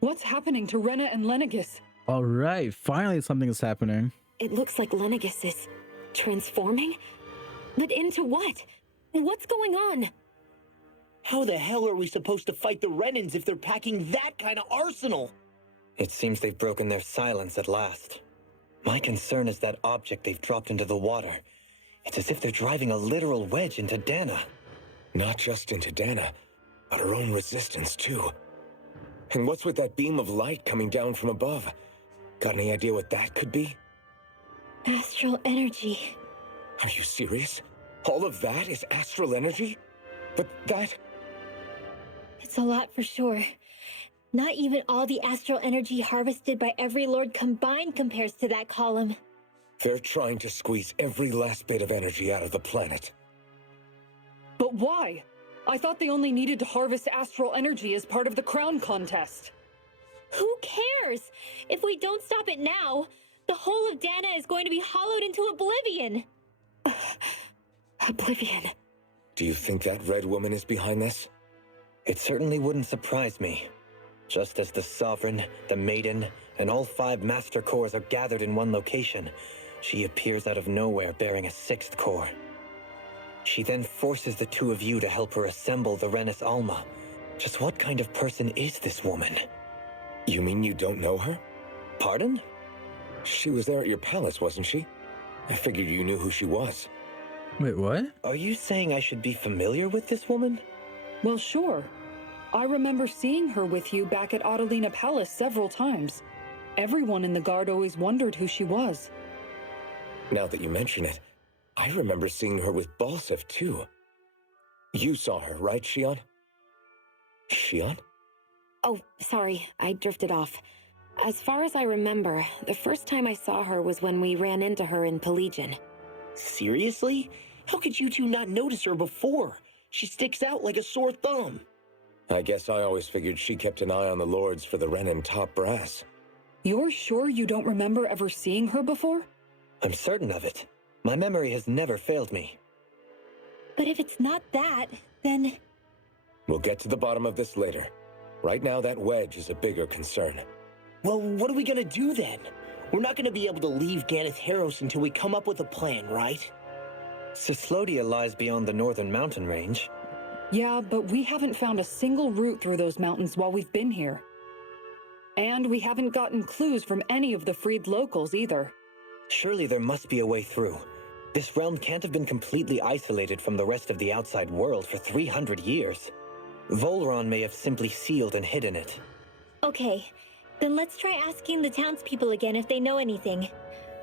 What's happening to Renan and Lenegis? All right, finally something is happening. It looks like Lenegis is transforming? But into what? What's going on? How the hell are we supposed to fight the Renans if they're packing that kind of arsenal? It seems they've broken their silence at last. My concern is that object they've dropped into the water. It's as if they're driving a literal wedge into Dahna. Not just into Dahna, but our own resistance too. And what's with that beam of light coming down from above? Got any idea what that could be? Astral energy. Are you serious? All of that is astral energy? But that... It's a lot for sure. Not even all the astral energy harvested by every lord combined compares to that column. They're trying to squeeze every last bit of energy out of the planet. But why? I thought they only needed to harvest astral energy as part of the crown contest. Who cares? If we don't stop it now, the whole of Dahna is going to be hollowed into oblivion. Oblivion. Do you think that red woman is behind this? It certainly wouldn't surprise me. Just as the Sovereign, the Maiden, and all 5 Master Cores are gathered in one location, she appears out of nowhere bearing a 6th core. She then forces the 2 of you to help her assemble the Renis Alma. Just what kind of person is this woman? You mean you don't know her? Pardon? She was there at your palace, wasn't she? I figured you knew who she was. Wait, what? Are you saying I should be familiar with this woman? Well, sure. I remember seeing her with you back at Adelina Palace several times. Everyone in the guard always wondered who she was. Now that you mention it, I remember seeing her with Balsif, too. You saw her, right, Shion? Shion? Oh, sorry, I drifted off. As far as I remember, the first time I saw her was when we ran into her in Pelagian. Seriously? How could you two not notice her before? She sticks out like a sore thumb. I guess I always figured she kept an eye on the lords for the Renan top brass. You're sure you don't remember ever seeing her before? I'm certain of it. My memory has never failed me. But if it's not that, then... We'll get to the bottom of this later. Right now, that Wedge is a bigger concern. Well, what are we gonna do then? We're not gonna be able to leave Ganeth Haros until we come up with a plan, right? Cyslodia lies beyond the northern mountain range. Yeah, but we haven't found a single route through those mountains while we've been here. And we haven't gotten clues from any of the freed locals either. Surely there must be a way through. This realm can't have been completely isolated from the rest of the outside world for 300 years. Volron may have simply sealed and hidden it. Okay, then let's try asking the townspeople again if they know anything.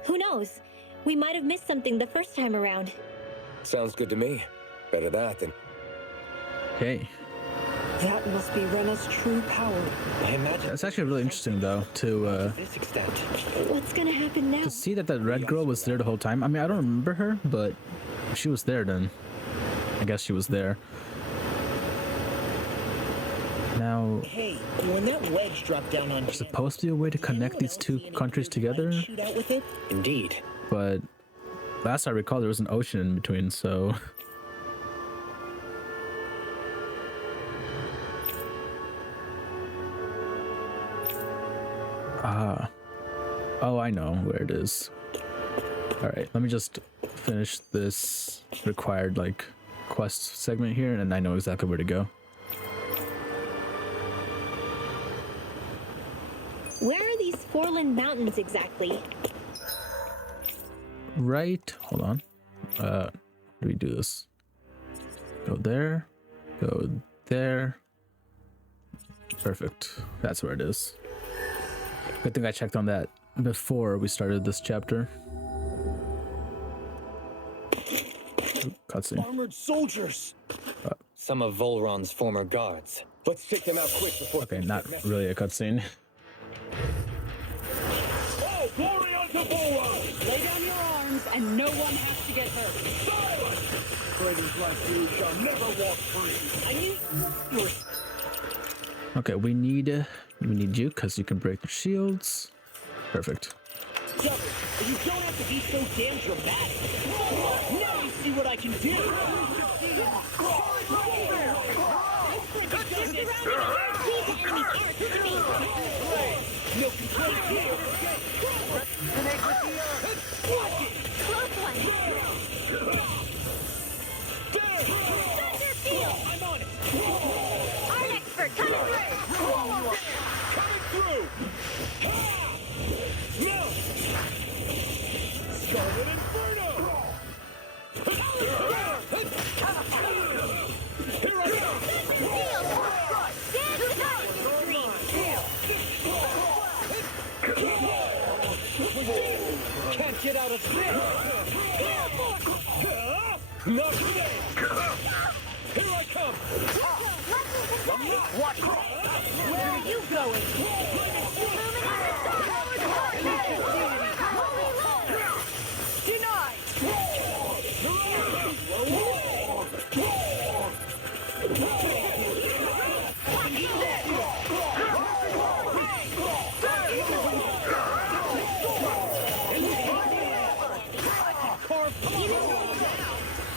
Who knows? We might have missed something the first time around. Sounds good to me. Better that than... Hey. That must be Rena's true power. I imagine That's actually really interesting, though, to this extent. What's gonna happen now? see that red girl was there the whole time. I mean, I don't remember her, but if she was there, then I guess she was there. Now, Hey, when that wedge dropped down on there's supposed to be a way to connect these two countries together, shoot out with it? Indeed. but last I recall, there was an ocean in between, so... Ah. Oh, I know where it is. Alright, let me just finish this required, like, quest segment here, and I know exactly where to go. Where are these Forland Mountains exactly? Right, hold on. How do we do this? Go there. Go there. Perfect. That's where it is. Good thing I checked on that before we started this chapter. Ooh, cutscene. Armored soldiers! Some of Volron's former guards. Let's take them out quick before... Okay, not really a cutscene. Oh, glory unto Volron! Lay down your arms and no one has to get hurt. Silence! Traitors like you shall never walk free. I knew you were... Okay, we need you because you can break the shields. Perfect. Double, you don't have to be so damn dramatic. Now you see what I can do. No complaint here. I'm on it. Our expert coming through! Coming through! No! Scarlet Inferno! Here I go! Can't get out of this! Not today! Here I come! Watch out! Where are you going?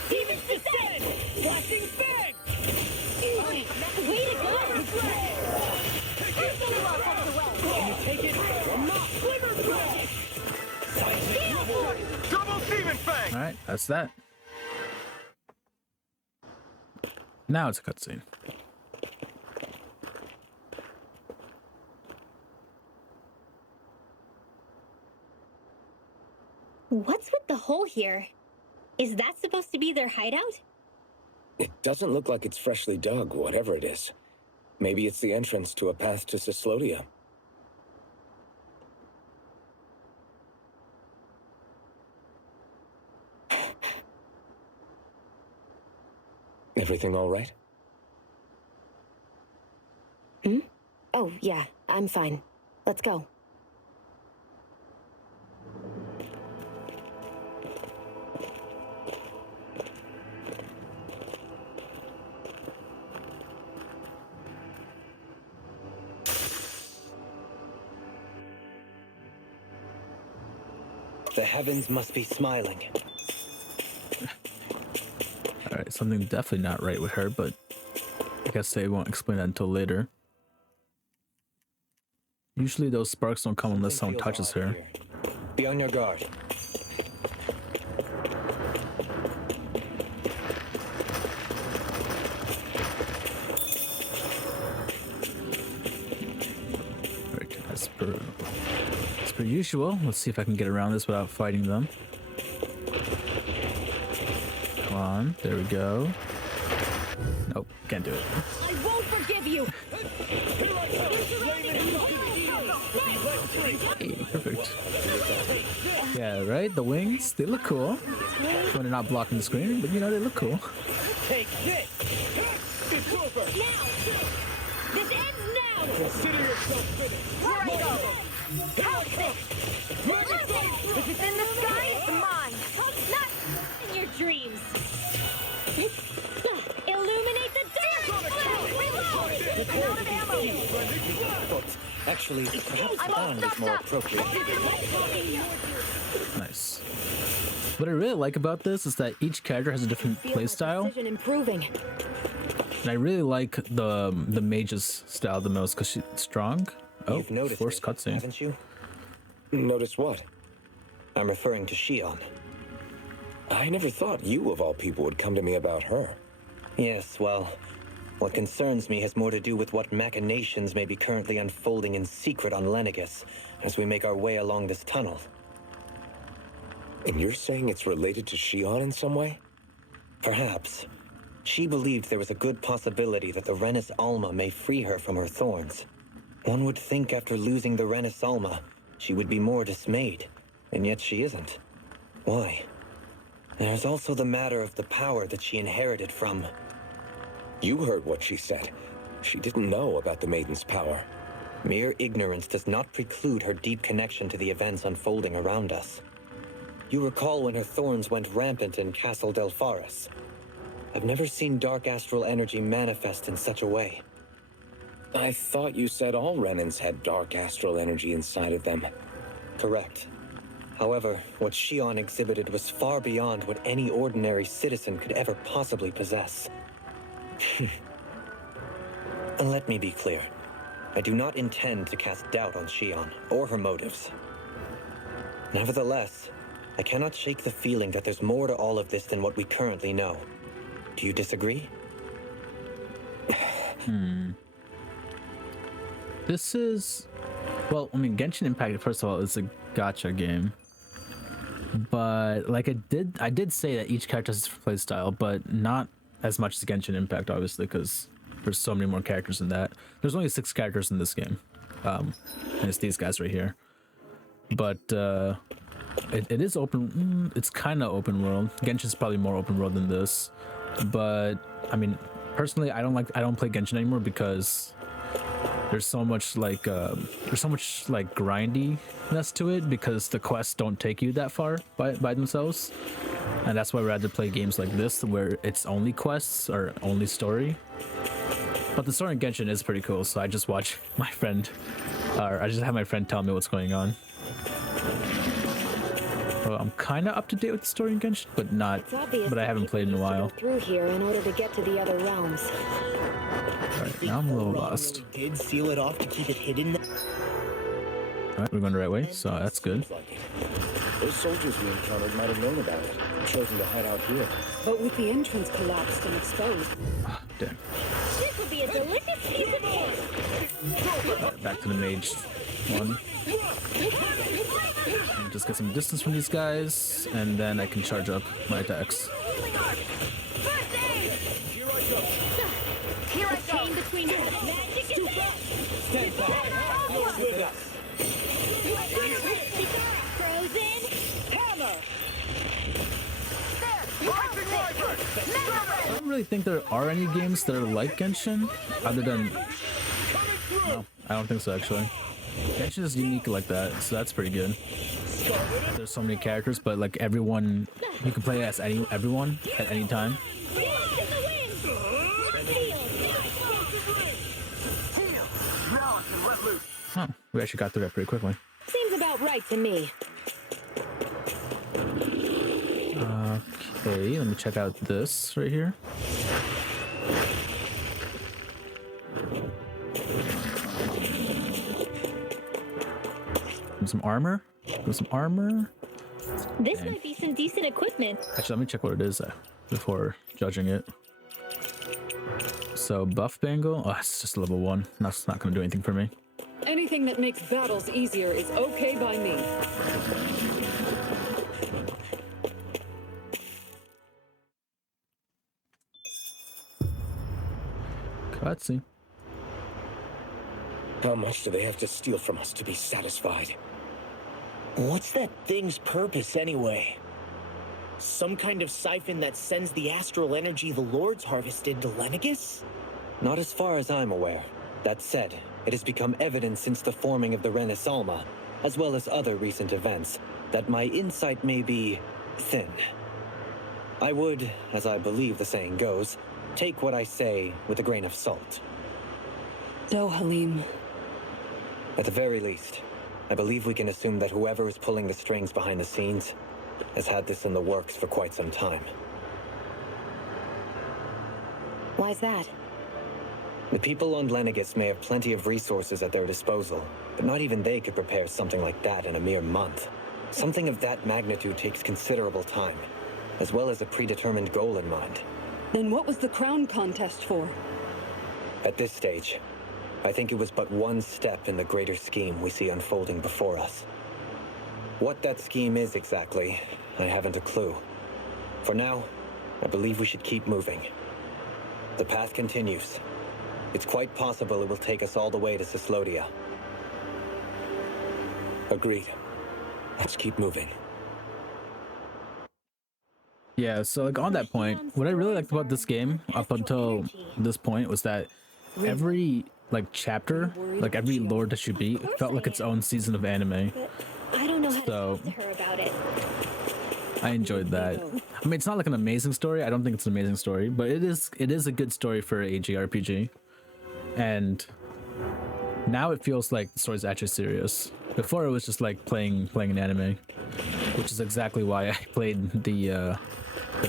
Demons descend! Flashing bang! Way to go! Can you take it or not? Glimmer Double Demon Fang! All right, that's that. Now it's a cutscene. What's with the hole here? Is that supposed to be their hideout? It doesn't look like it's freshly dug, whatever it is. Maybe it's the entrance to a path to Cyslodia. Everything all right? Hmm? Oh, yeah, I'm fine. Let's go. The heavens must be smiling. Alright, something definitely not right with her, but I guess they won't explain that until later. Usually those sparks don't come unless someone touches her. Be on your guard. Alright, as per usual, let's see if I can get around this without fighting them. Come on, there we go. Nope, can't do it. I won't forgive you! Hey, perfect. Yeah, right? The wings, they look cool. When they're not blocking the screen, but you know, they look cool. Take this! It's over! Now! This ends now! Consider yourself finished! Here I go! How's this? If it's in the sky, it's mine! Not in your dreams. Illuminate the dark! I'm out of ammo! Actually, perhaps I'm all on is stuffed more up! appropriate. Nice. What I really like about this is that each character has a different Feel my playstyle, precision improving. and I really like the mage's style the most because she's strong. Oh, You've noticed forced it, cutscene. haven't you? Notice what? I'm referring to Shion. I never thought you, of all people, would come to me about her. Yes, well, what concerns me has more to do with what machinations may be currently unfolding in secret on Lenegis as we make our way along this tunnel. And you're saying it's related to Shion in some way? Perhaps. She believed there was a good possibility that the Renis Alma may free her from her thorns. One would think after losing the Renis Alma, she would be more dismayed, and yet she isn't. Why? There's also the matter of the power that she inherited from... You heard what she said. She didn't know about the Maiden's power. Mere ignorance does not preclude her deep connection to the events unfolding around us. You recall when her thorns went rampant in Castle Del Faris. I've never seen dark astral energy manifest in such a way. I thought you said all Renans had dark astral energy inside of them. Correct. However, what Shion exhibited was far beyond what any ordinary citizen could ever possibly possess. And let me be clear. I do not intend to cast doubt on Shion or her motives. Nevertheless, I cannot shake the feeling that there's more to all of this than what we currently know. Do you disagree? This is, well, I mean, Genshin Impact, first of all, is a gacha game. But like I did say that each character has a different play style, but not as much as Genshin Impact, obviously, because there's so many more characters in that. There's only 6 characters in this game. And it's these guys right here. But it is open, it's kind of open world. Genshin's probably more open world than this. But I mean, personally, I don't play Genshin anymore because there's so much like grindiness to it, because the quests don't take you that far by themselves, and that's why I'd rather play games like this where it's only quests or only story. But the story in Genshin is pretty cool, so I just watch my friend, or I just have my friend tell me what's going on. So I'm kind of up to date with the story in Genshin, but not. But I haven't played in a while. Through here in order to get to the other realms. Alright, now I'm a little lost. Did seal it off to keep it hidden. Alright, we're going the right way, so that's good. Those soldiers we encountered might have known about it, chosen to hide out here. But with the entrance collapsed and exposed, Ah, damn. This will be a delicious piece of cake. Back to the mage one. Just get some distance from these guys, and then I can charge up my attacks. Here I go. Chain between you. Magic is Stand back. You're with us. frozen. Hammer. I don't really think there are any games that are like Genshin, other than... No, I don't think so, actually. Genshin is unique like that, so that's pretty good. There's so many characters, but like everyone, you can play as everyone at any time. Huh, we actually got through that pretty quickly. Seems about right to me. Okay, let me check out this right here. Some armor. Got some armor. This might be some decent equipment. Actually, let me check what it is before judging it. So buff bangle. Oh, it's just level 1. That's not gonna do anything for me. Anything that makes battles easier is okay by me. Cutscene. How much do they have to steal from us to be satisfied? What's that thing's purpose anyway? Some kind of siphon that sends the astral energy the Lords harvested to Lenegis? Not as far as I'm aware. That said, it has become evident since the forming of the Renaissance, as well as other recent events, that my insight may be thin. I would, as I believe the saying goes, take what I say with a grain of salt. No, Halim. At the very least, I believe we can assume that whoever is pulling the strings behind the scenes has had this in the works for quite some time. Why's that? The people on Lenegis may have plenty of resources at their disposal, but not even they could prepare something like that in a mere month. Something of that magnitude takes considerable time, as well as a predetermined goal in mind. Then what was the crown contest for? At this stage, I think it was but one step in the greater scheme we see unfolding before us. What that scheme is exactly, I haven't a clue. For now, I believe we should keep moving. The path continues. It's quite possible it will take us all the way to Cyslodia. Agreed. Let's keep moving. Yeah, so like on that point, what I really liked about this game up until this point was that every like chapter, like every lord that you beat, felt like its own season of anime. I don't know how So- to talk to her about it. I enjoyed that. I mean, it's not like an amazing story. I don't think it's an amazing story, but it is a good story for a JRPG. And now it feels like the story's actually serious. Before it was just like playing an anime, which is exactly why I played the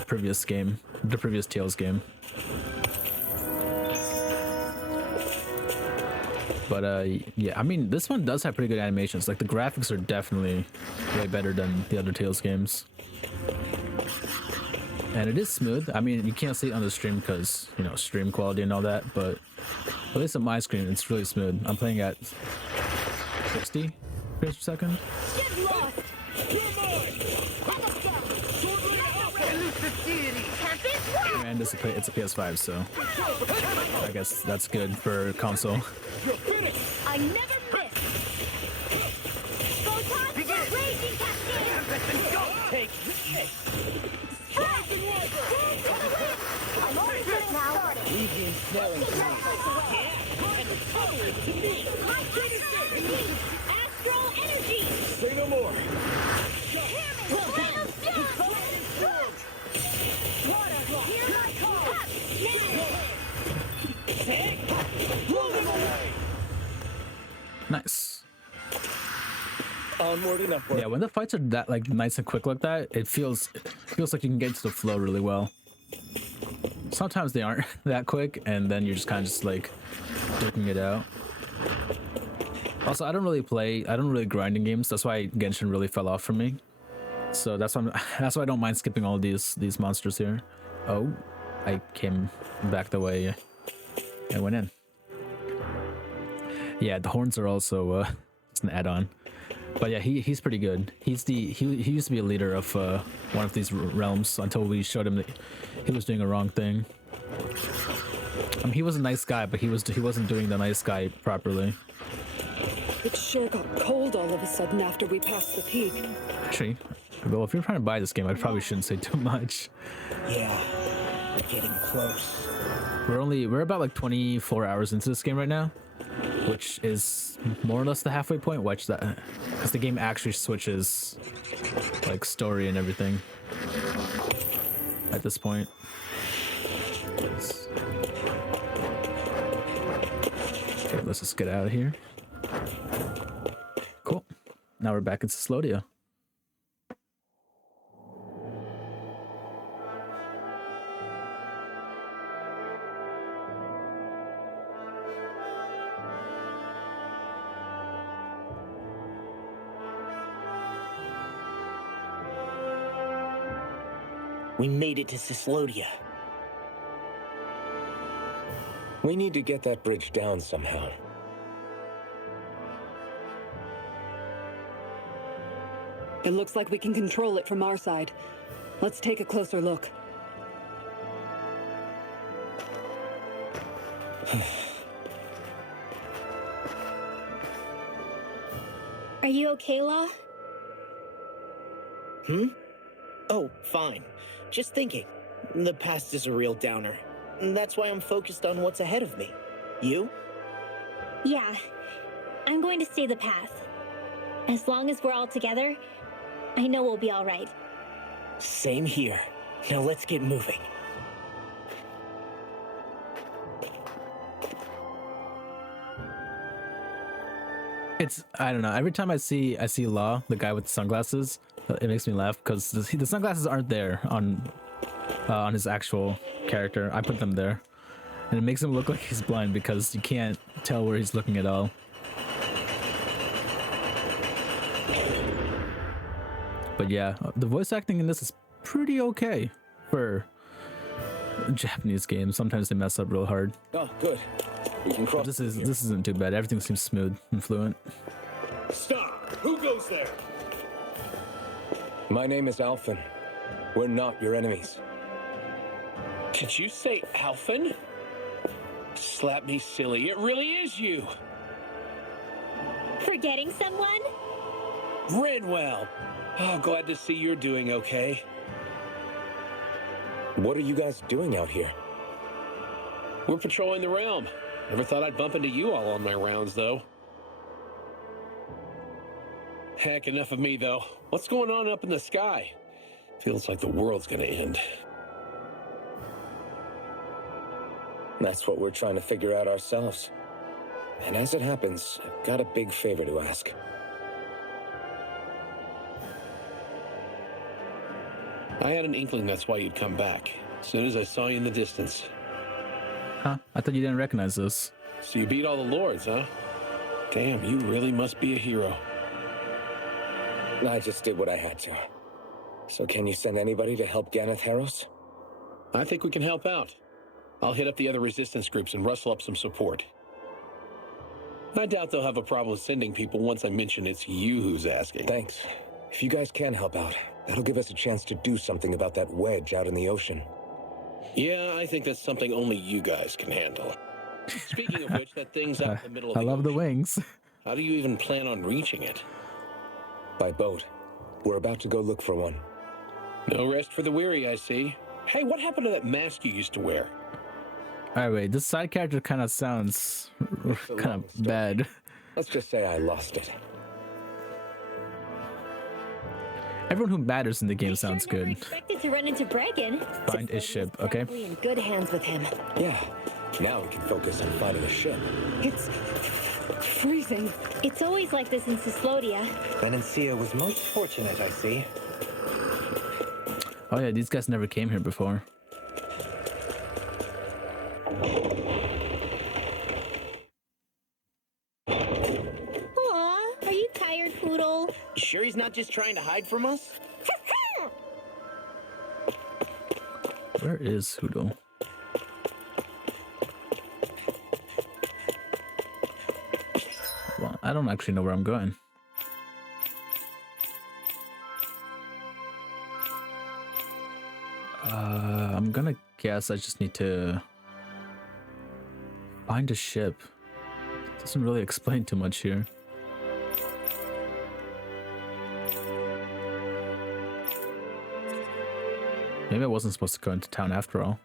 previous game, the previous Tales game. But yeah, I mean, this one does have pretty good animations. Like the graphics are definitely way better than the other Tales games. And it is smooth. I mean, you can't see it on the stream because, you know, stream quality and all that, but at least on my screen, it's really smooth. I'm playing at 60 frames per second. Get lost. And it's a PS5, so I guess that's good for console. I never miss. Go top. Raging cascade. Take I'm only just now started. Legion snelling Astral energy. Say no more. Nice. Onward and upward. Yeah, when the fights are that like nice and quick like that, it feels like you can get into the flow really well. Sometimes they aren't that quick, and then you're just kind of just like duking it out. Also, I don't really grind in games. That's why Genshin really fell off for me. So that's why I don't mind skipping all these monsters here. Oh, I came back the way I went in. Yeah, the horns are also just an add-on. But yeah, he's pretty good. He used to be a leader of one of these realms until we showed him that he was doing a wrong thing. I mean, he was a nice guy, but he wasn't doing the nice guy properly. It sure got cold all of a sudden after we passed the peak. Actually, well, if you're trying to buy this game, I probably shouldn't say too much. Yeah, we're getting close. We're about like 24 hours into this game right now, which is more or less the halfway point. Watch that, because the game actually switches like story and everything at this point. Okay, let's just get out of here. Cool. Now we're back in Cyslodia. We made it to Cyslodia. We need to get that bridge down somehow. It looks like we can control it from our side. Let's take a closer look. Are you okay, Law? Oh, fine. Just thinking. The past is a real downer. That's why I'm focused on what's ahead of me. You? Yeah. I'm going to stay the path. As long as we're all together, I know we'll be all right. Same here. Now let's get moving. I don't know. Every time I see Law, the guy with the sunglasses, it makes me laugh because the sunglasses aren't there on his actual character. I put them there, and it makes him look like he's blind because you can't tell where he's looking at all. But yeah, the voice acting in this is pretty okay for Japanese games. Sometimes they mess up real hard. Oh, good. We can cross. But this isn't too bad. Everything seems smooth and fluent. Stop! Who goes there? My name is Alphen. We're not your enemies. Did you say Alphen? Slap me silly. It really is you. Forgetting someone? Renwell. Oh, glad to see you're doing okay. What are you guys doing out here? We're patrolling the realm. Never thought I'd bump into you all on my rounds, though. Heck, enough of me, though. What's going on up in the sky? Feels like the world's gonna end. That's what we're trying to figure out ourselves. And as it happens, I've got a big favor to ask. I had an inkling that's why you'd come back. As soon as I saw you in the distance. Huh? I thought you didn't recognize this. So you beat all the lords, huh? Damn, you really must be a hero. I just did what I had to. So can you send anybody to help Ganeth Harros? I think we can help out. I'll hit up the other resistance groups and rustle up some support. I doubt they'll have a problem sending people once I mention it's you who's asking. Thanks. If you guys can help out, that'll give us a chance to do something about that wedge out in the ocean. Yeah, I think that's something only you guys can handle. Speaking of which, that thing's out in the middle of the I love the ocean. wings. How do you even plan on reaching it? By boat. We're about to go look for one. No rest for the weary, I see. Hey, what happened to that mask you used to wear? Alright, wait, this side character kind of sounds kind of bad. Let's just say I lost it. Everyone who matters in the game sounds Never good. expected to run into Bregan. Find his ship, okay? Probably in good hands with him. Yeah. Now we can focus on finding a ship. It's freezing. It's always like this in Cyslodia. Venencia was most fortunate, I see. Oh yeah, these guys never came here before. Aw, are you tired, Poodle? Sure he's not just trying to hide from us? Where is Hoodle? Well, I don't actually know where I'm going. I'm gonna guess I just need to find a ship. Doesn't really explain too much here. Maybe I wasn't supposed to go into town after all.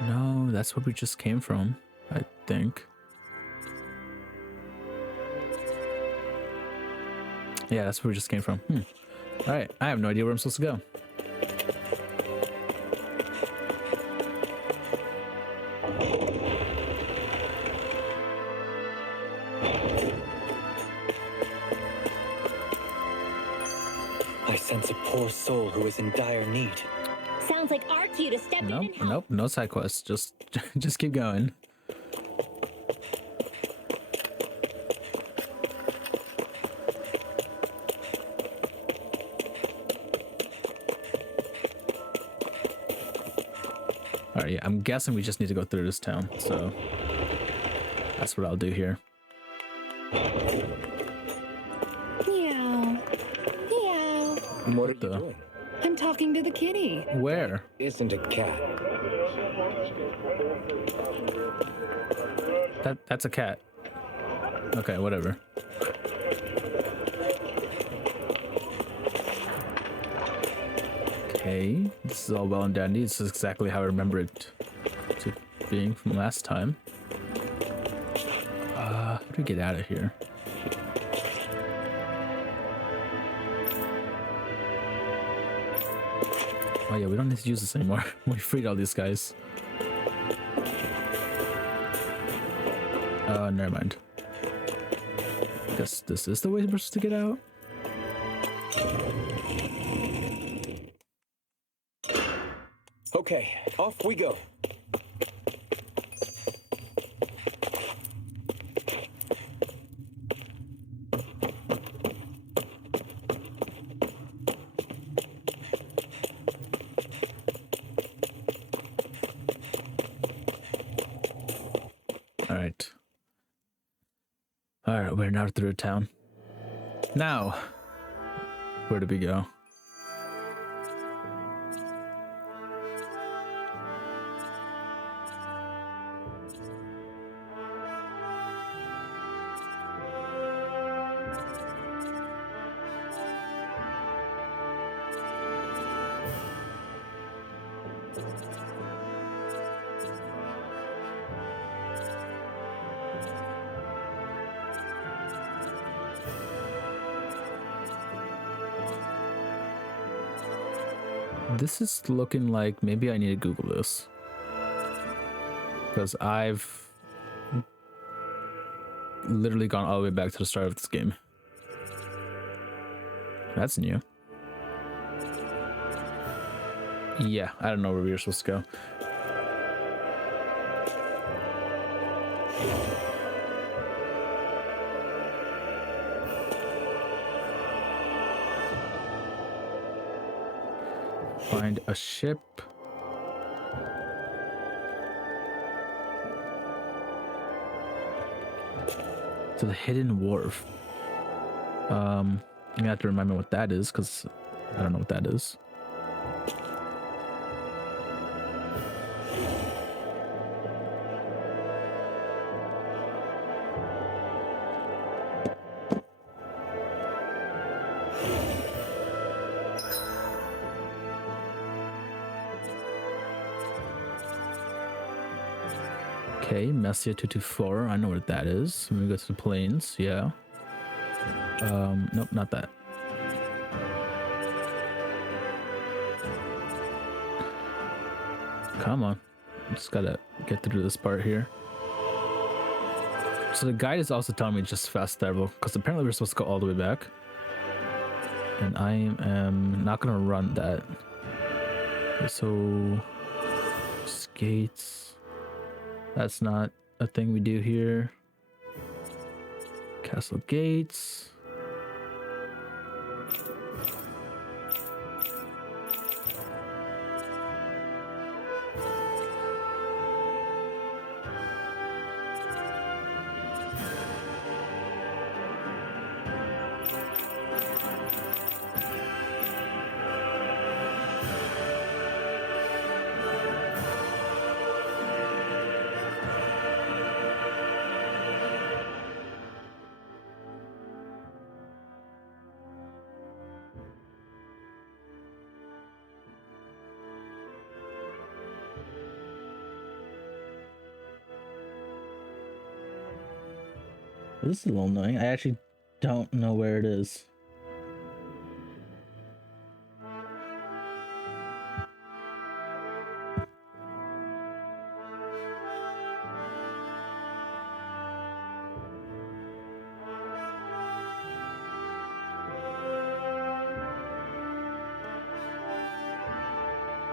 No, that's where we just came from, I think. Yeah, that's where we just came from. Alright, I have no idea where I'm supposed to go. I sense a poor soul who is in dire need. Sounds like our cue to step in Nope, and help. nope, no side quests. Just keep going. Alright, yeah, I'm guessing we just need to go through this town, so that's what I'll do here. Meow. Meow. What are you the- doing? I'm talking to the kitty. Where? Isn't a cat. That's a cat. Okay, whatever. Okay, this is all well and dandy. This is exactly how I remember it to being from last time. How do we get out of here? Oh yeah, we don't need to use this anymore. We freed all these guys. Never mind. Guess this is the way we're supposed to get out. Okay, off we go. Alright. Alright, we're now through town. Now, where do we go? This is looking like maybe I need to Google this. Because I've literally gone all the way back to the start of this game. That's new. Yeah, I don't know where we were supposed to go. Find a ship. To the hidden wharf. You have to remind me what that is, because I don't know what that is. Okay, Messia 224. I know what that is. Let me go to the plains. Yeah. Nope, not that. Come on. Just gotta get through this part here. So the guide is also telling me just fast travel, because apparently we're supposed to go all the way back. And I am not gonna run that. Okay, so skates. That's not a thing we do here. Castle gates. This is a little annoying. I actually don't know where it is.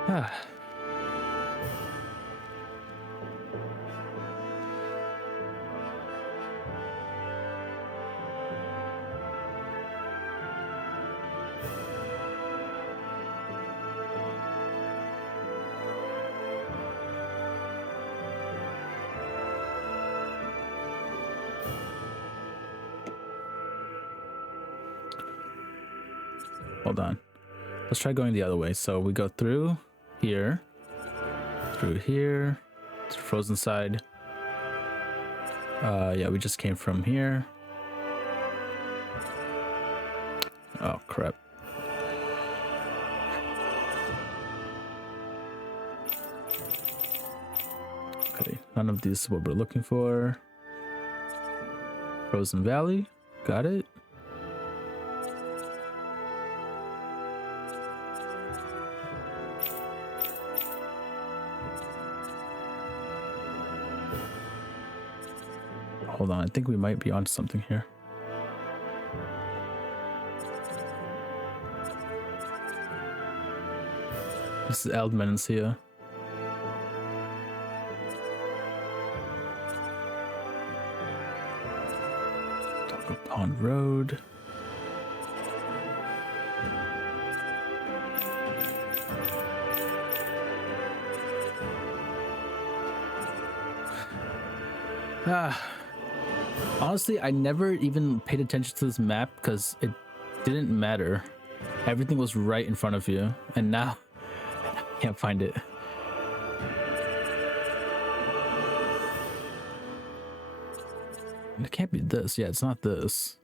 Ah. Hold on. Let's try going the other way. So we go through here, to frozen side. Yeah, we just came from here. Oh, crap. Okay, none of these is what we're looking for. Frozen Valley, got it. Hold on, I think we might be onto something here. This is Menancia. Dogger Pond Road. Honestly, I never even paid attention to this map because it didn't matter. Everything was right in front of you, and now I can't find it. It can't be this. Yeah, it's not this.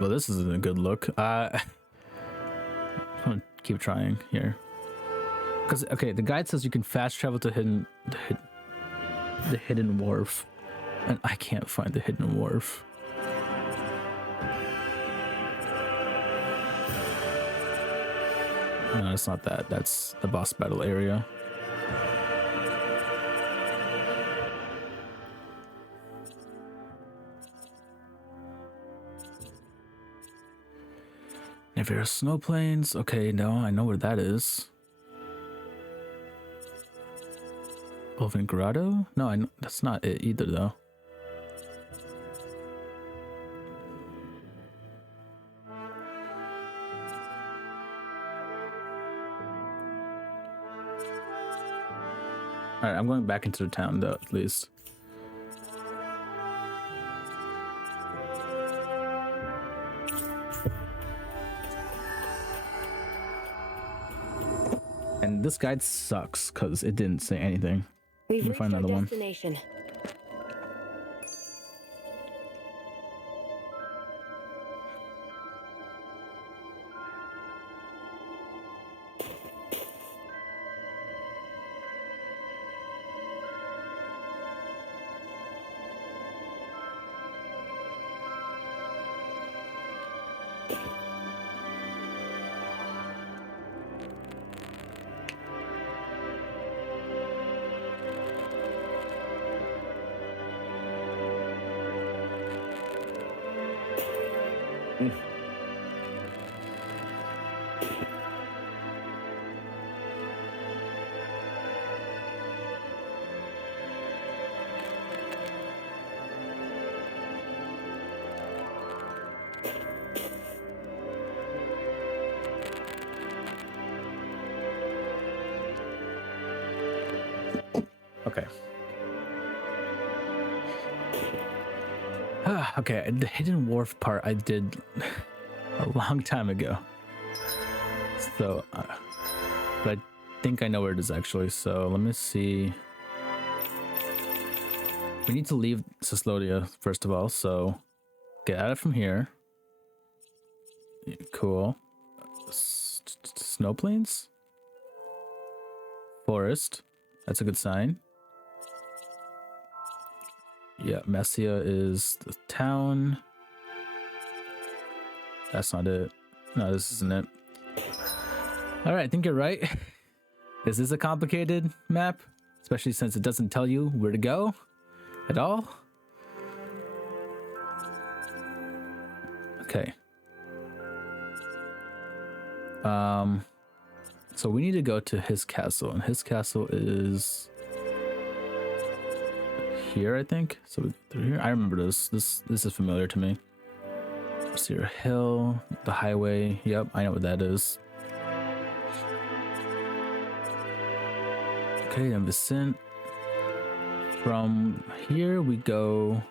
Well, this isn't a good look. I'm gonna keep trying here. Because, okay, the guide says you can fast travel to the hidden wharf, and I can't find the hidden wharf. No, it's not that. That's the boss battle area. Nevera Snow Plains. Okay, no, I know where that is. Elven Grotto? No, that's not it either, though. Alright, I'm going back into the town, though, at least. And this guide sucks, because it didn't say anything. We've Let me find another one. Destination. Okay. Okay, the hidden wharf part I did a long time ago. So, but I think I know where it is actually. So let me see. We need to leave Cyslodia first of all. So get out of from here. Cool. Snow plains? Forest. That's a good sign. Yeah, Messia is the town. That's not it. No, this isn't it. All right, I think you're right. This is a complicated map, especially since it doesn't tell you where to go at all. Okay. So we need to go to his castle, and his castle is here, I think. So we go through here. I remember this. This is familiar to me. Cedar Hill, the highway. Yep, I know what that is. Okay, and Vicent. From here we go.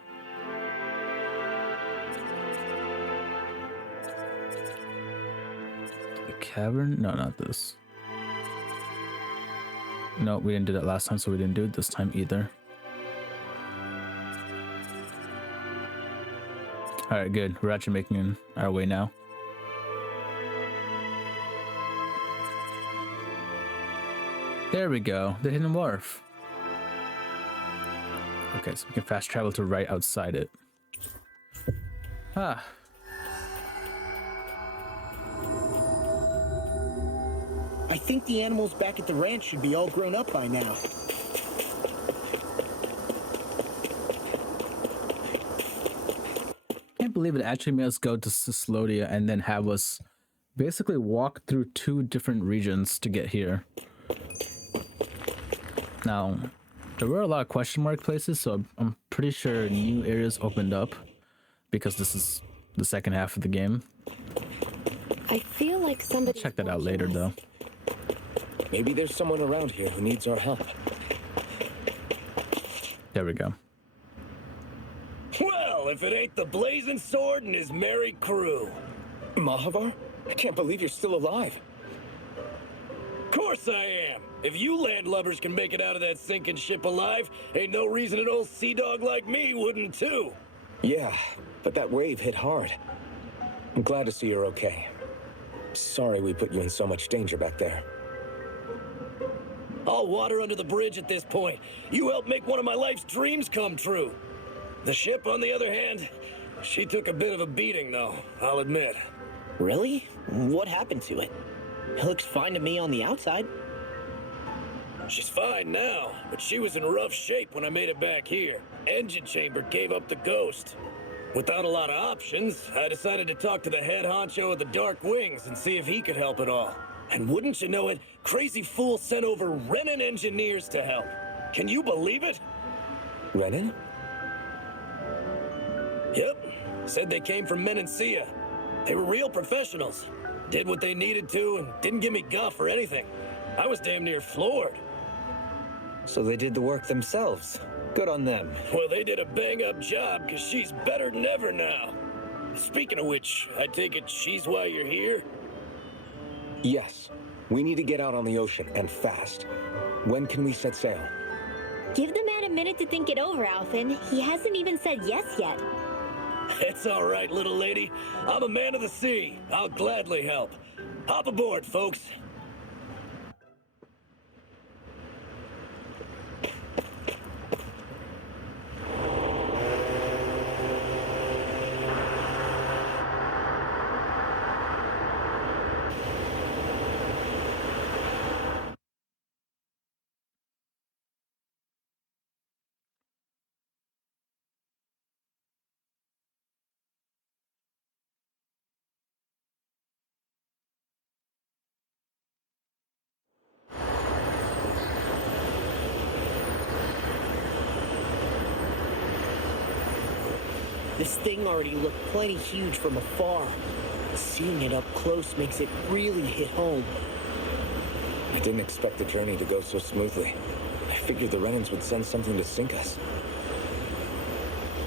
The cavern? No, not this. No, we didn't do that last time, so we didn't do it this time either. Alright, good. We're actually making our way now. There we go. The hidden wharf. Okay, so we can fast travel to right outside it. Ah. I think the animals back at the ranch should be all grown up by now. Can't believe it actually made us go to Cyslodia and then have us basically walk through 2 different regions to get here. Now, there were a lot of question mark places, so I'm pretty sure new areas opened up because this is the second half of the game. I feel like somebody. Check that out later, though. Maybe there's someone around here who needs our help. There we go. Well, if it ain't the Blazing Sword and his merry crew. Mahavar? I can't believe you're still alive. Course I am. If you landlubbers can make it out of that sinking ship alive, ain't no reason an old sea dog like me wouldn't too. Yeah, but that wave hit hard. I'm glad to see you're okay. Sorry we put you in so much danger back there. All water under the bridge at this point. You helped make one of my life's dreams come true. The ship, on the other hand, she took a bit of a beating, though, I'll admit. Really? What happened to it? It looks fine to me on the outside. She's fine now, but she was in rough shape when I made it back here. Engine chamber gave up the ghost. Without a lot of options, I decided to talk to the head honcho of the Dark Wings and see if he could help at all. And wouldn't you know it, Crazy Fool sent over Renan engineers to help. Can you believe it? Renan? Yep. Said they came from Menancia. They were real professionals. Did what they needed to and didn't give me guff or anything. I was damn near floored. So they did the work themselves. Good on them. Well, they did a bang-up job, because she's better than ever now. Speaking of which, I take it she's why you're here? Yes. We need to get out on the ocean, and fast. When can we set sail? Give the man a minute to think it over, Alphen. He hasn't even said yes yet. It's all right, little lady. I'm a man of the sea. I'll gladly help. Hop aboard, folks. This thing already looked plenty huge from afar. Seeing it up close makes it really hit home. I didn't expect the journey to go so smoothly. I figured the Renans would send something to sink us.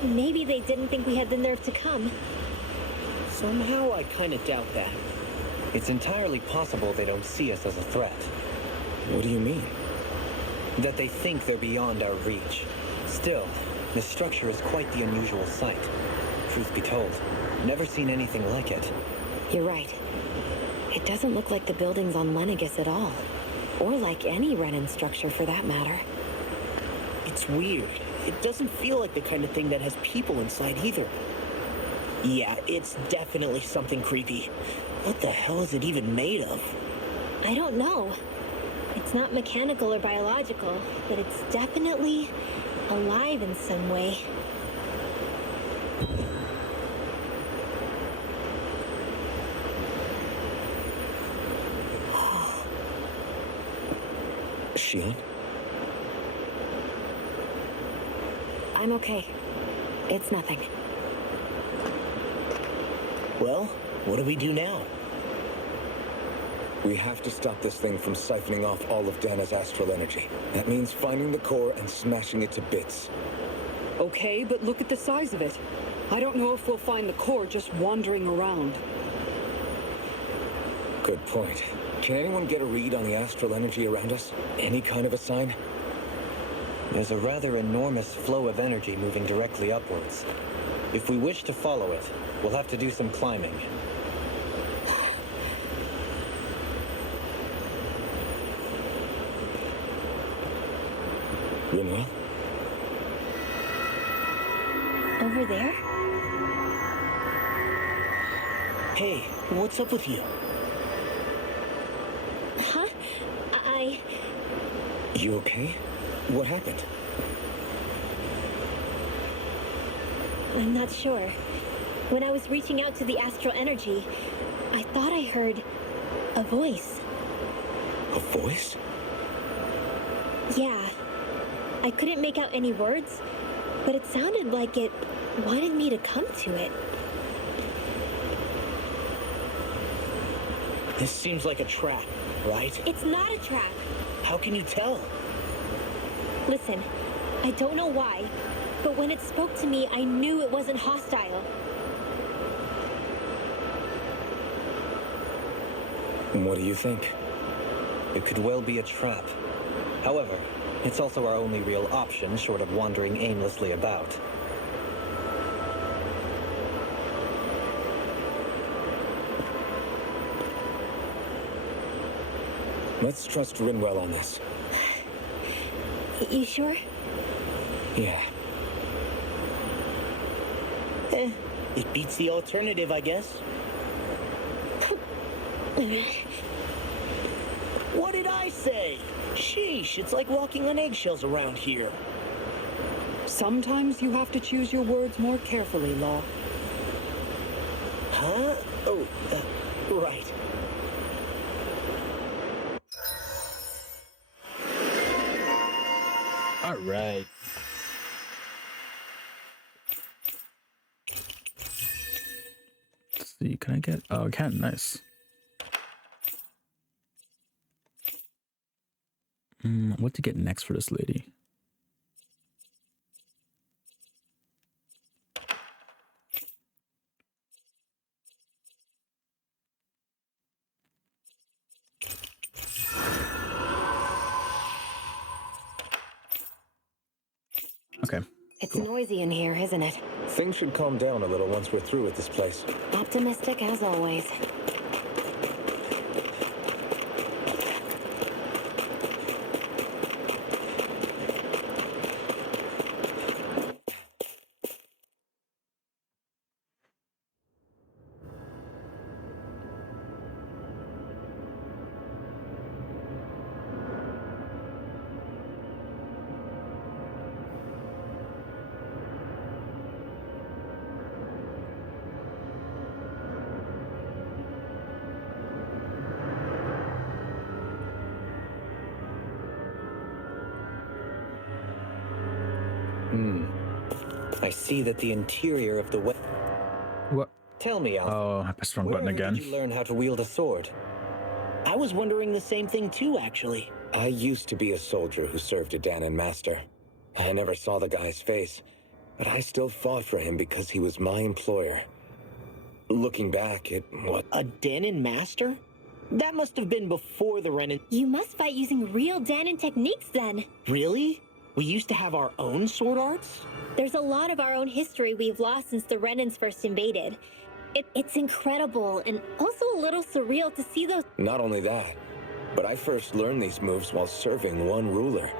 Maybe they didn't think we had the nerve to come. Somehow I kind of doubt that. It's entirely possible they don't see us as a threat. What do you mean? That they think they're beyond our reach. Still, the structure is quite the unusual sight. Truth be told, never seen anything like it. You're right. It doesn't look like the buildings on Lenegis at all. Or like any Renan structure for that matter. It's weird. It doesn't feel like the kind of thing that has people inside either. Yeah, it's definitely something creepy. What the hell is it even made of? I don't know. It's not mechanical or biological, but it's definitely alive in some way. Shion? I'm okay. It's nothing. Well, what do we do now? We have to stop this thing from siphoning off all of Dahna's astral energy. That means finding the core and smashing it to bits. Okay, but look at the size of it. I don't know if we'll find the core just wandering around. Good point. Can anyone get a read on the astral energy around us? Any kind of a sign? There's a rather enormous flow of energy moving directly upwards. If we wish to follow it, we'll have to do some climbing. Rinwell? Over there? Hey, what's up with you? Huh? You okay? What happened? I'm not sure. When I was reaching out to the astral energy, I thought I heard a voice. A voice? Yeah. I couldn't make out any words, but it sounded like it wanted me to come to it. This seems like a trap, right? It's not a trap. How can you tell? Listen, I don't know why, but when it spoke to me, I knew it wasn't hostile. What do you think? It could well be a trap. However, it's also our only real option short of wandering aimlessly about. Let's trust Rinwell on this. You sure? Yeah. It beats the alternative, I guess. What did I say? Sheesh, it's like walking on eggshells around here. Sometimes you have to choose your words more carefully, Law. Huh? Oh, right. All right. Let's see, can I get? Oh, I can. Nice. What to get next for this lady? Okay. It's noisy in here, isn't it? Things should calm down a little once we're through with this place. Optimistic as always. I see that the interior of the What? Tell me, Alpha. Oh, I pressed the wrong button again. Did you learn how to wield a sword? I was wondering the same thing too, actually. I used to be a soldier who served a Dahnan master. I never saw the guy's face, but I still fought for him because he was my employer. Looking back, what? A Dahnan master? That must have been before the Renan. You must fight using real Dahnan techniques then. Really? We used to have our own sword arts? There's a lot of our own history we've lost since the Renans first invaded. It's incredible and also a little surreal to see those. Not only that, But I first learned these moves while serving one ruler,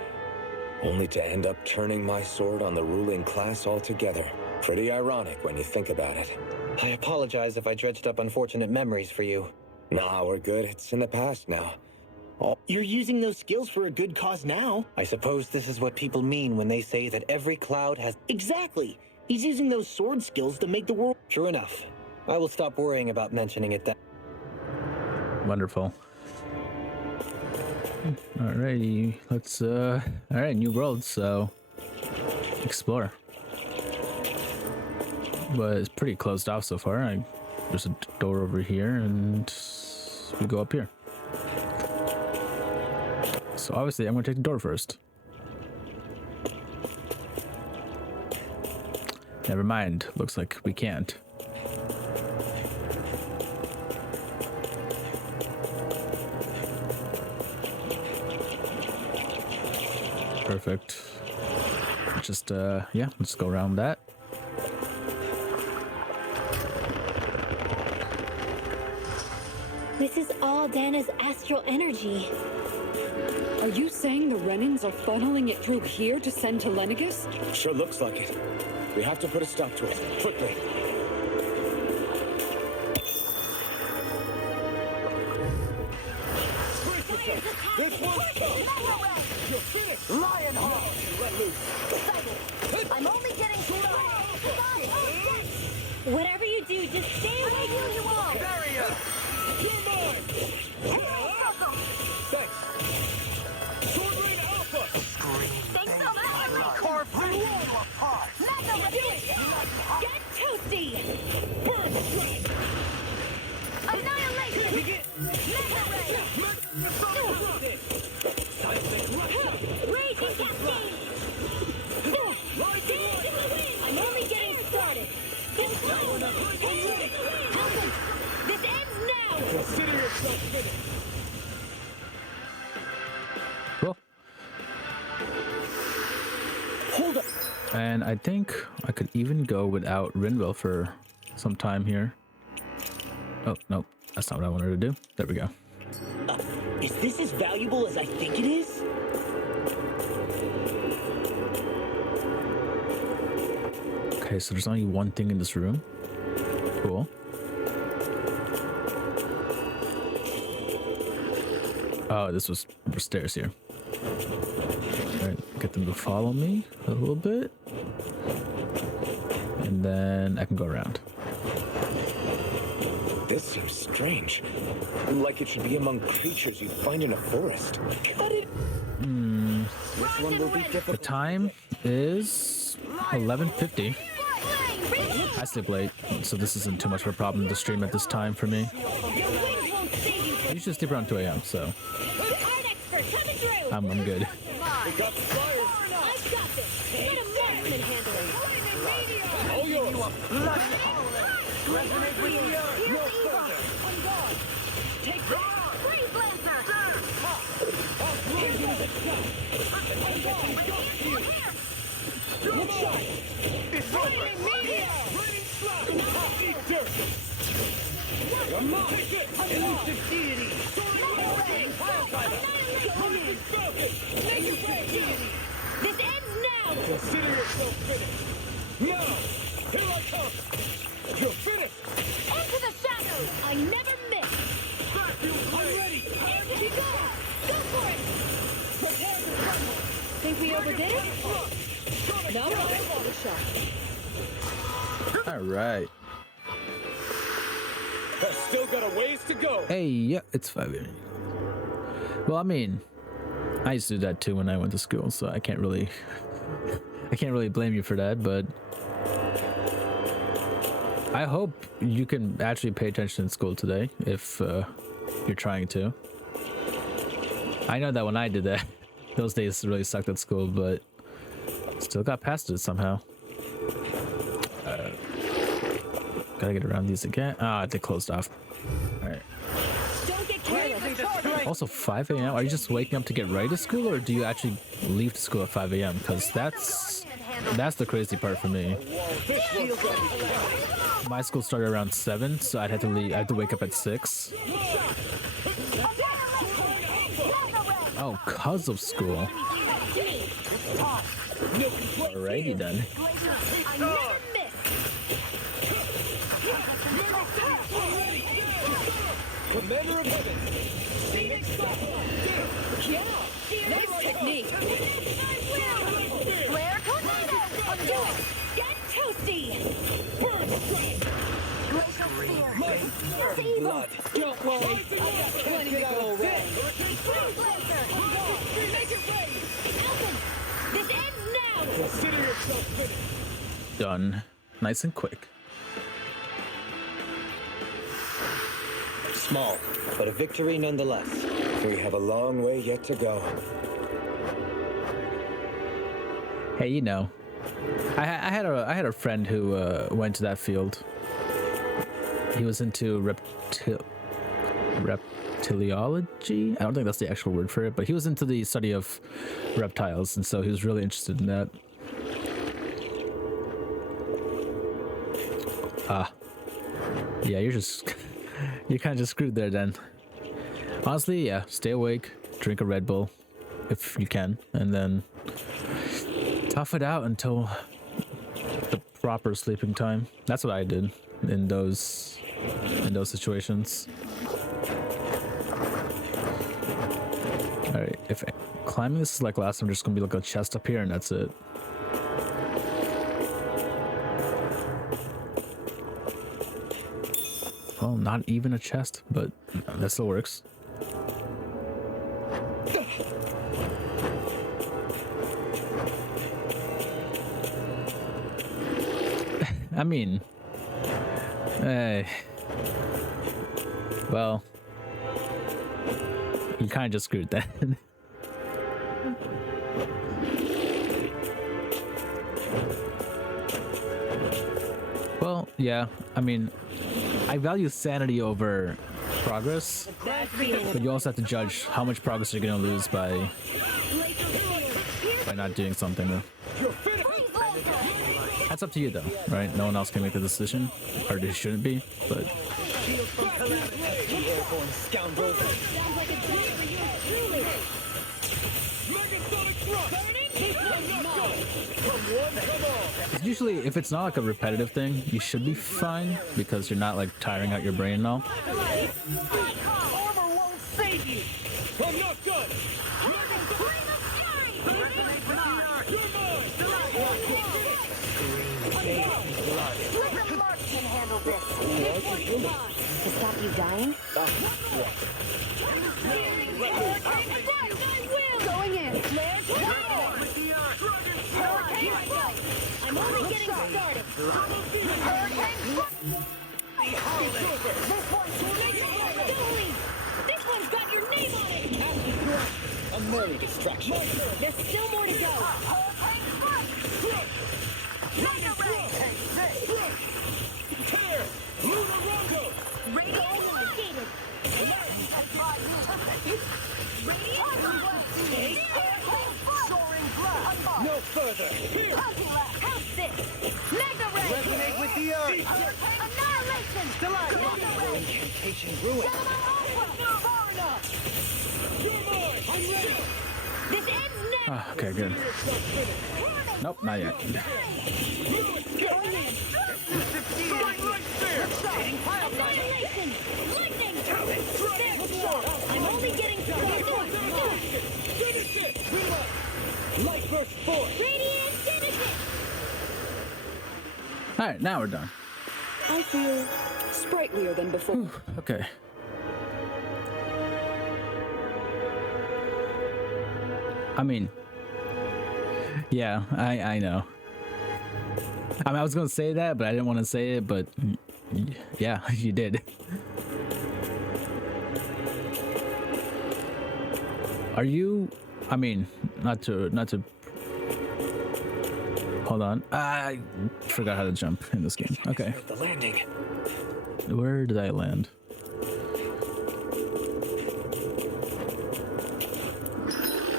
only to end up turning my sword on the ruling class altogether. Pretty ironic when you think about it. I apologize if I dredged up unfortunate memories for you. Nah, we're good. It's in the past now. You're using those skills for a good cause now. I suppose this is what people mean when they say that every cloud has... Exactly. He's using those sword skills to make the world... True enough. I will stop worrying about mentioning it then. Wonderful. Alrighty, let's alright, new world, so explore. But it's pretty closed off so far. There's a door over here and we go up here. So obviously I'm gonna take the door first. Never mind, looks like we can't. Perfect. Just yeah, let's go around that. This is all Dahna's astral energy. Are you saying the Renans are funneling it through here to send to Lenegus? Sure looks like it. We have to put a stop to it, quickly. This one's tough! You're finished! Lionheart! Let loose! I'm only getting started. Whatever you do, just stay away from the wall. Barrier! You're mine! Thanks! Sword Rain Alpha! Thanks so much. Carve the wall apart! Get toasty! Burn strike! Annihilation! Raging cascade! I'm only getting started. This ends now. Consider yourself finished! Cool. Hold up. And I think I could even go without Rinwell for some time here. Oh, no, that's not what I wanted to do. There we go. Is this as valuable as I think it is? Okay, so there's only one thing in this room. Cool. Oh, this was stairs here. Alright, get them to follow me a little bit. And then I can go around. This seems strange. Like it should be among creatures you'd find in a forest. Cut it. This one will be difficult. The time is 11:50. I sleep late, so this isn't too much of a problem to stream at this time for me. I usually sleep around 2 a.m., so I'm good. We got the flyers! I've got this. Let a marksman handle it. All yours! Resonate with the earth. No further. On guard. Take that. Freeze Lancer. One shot! It's over! Raining slap! Eat dirt! Come on! Take it! Elusive deity! Soaring Wildfire! Prolific Falcon! Elusive deity! This ends now. Consider yourself finished! Now! Here I come! You're finished! Into the shadows. I never miss. I'm ready! Into the door. Go for it. Prepare to crumble! Think we overdid it? No, eyeball the shot. All right. I've still got a ways to go! Hey, yeah, it's 5 a.m. Well, I mean, I used to do that too when I went to school, so I can't really blame you for that, but I hope you can actually pay attention in school today if you're trying to. I know that when I did that, those days really sucked at school, but still got past it somehow. Gotta get around these again. Ah, they closed off. All right. Don't get carried. Also 5 a.m. Are you just waking up to get ready to school, or do you actually leave school at 5 a.m.? Because that's the crazy part for me. My school started around 7, so I'd have to leave. I had to wake up at 6. Oh, cause of school. Alrighty then. I never miss. Commander of Heaven! Yeah, nice technique. Flare tornado. Do it! Get toasty! Glacial sphere. Blood. Don't worry, I've got plenty to go around. Freeze laser. Alvin! This ends now! Consider yourself finished. Done. Nice and quick. Small, but a victory nonetheless. We have a long way yet to go. Hey, you know, I had a friend who went to that field. He was into reptiliology. I don't think that's the actual word for it, but he was into the study of reptiles, and so he was really interested in that. Yeah, you're kind of just screwed there then. Honestly, yeah, stay awake, drink a Red Bull if you can, and then tough it out until the proper sleeping time. That's what I did in those situations. All right, if climbing this is like last time, just gonna be like a chest up here, and that's it. Well, not even a chest, but that still works. I mean, well, you kind of just screwed that. Well, yeah, I mean, I value sanity over progress, but you also have to judge how much progress you're gonna lose by not doing something. That's up to you though, right? No one else can make the decision, or they shouldn't be, but usually if it's not like a repetitive thing, you should be fine because you're not like tiring out your brain and all. Armor won't save you. I'm not done. Can handle this. To stop you dying? Going in. I'm only getting started. This one's got your name on it. A merry distraction. There's still more to go. No further. Here. How's this? Mega ray. Resonate with the earth. Annihilation. Incantation ruin. Far enough. You're mine. I'm ready. This ends now. Ah, okay, good. Nope, not yet. Annihilation. Lightning. I'm only getting started. Finish it. Light burst forth. Radiant, finish it. All right, now we're done. I feel sprightlier than before. Okay. I mean, yeah, I know. I mean, I was gonna say that, but I didn't want to say it, but yeah, you did. Are you, I mean, not to hold on. I forgot how to jump in this game. Okay. The landing. Where did I land?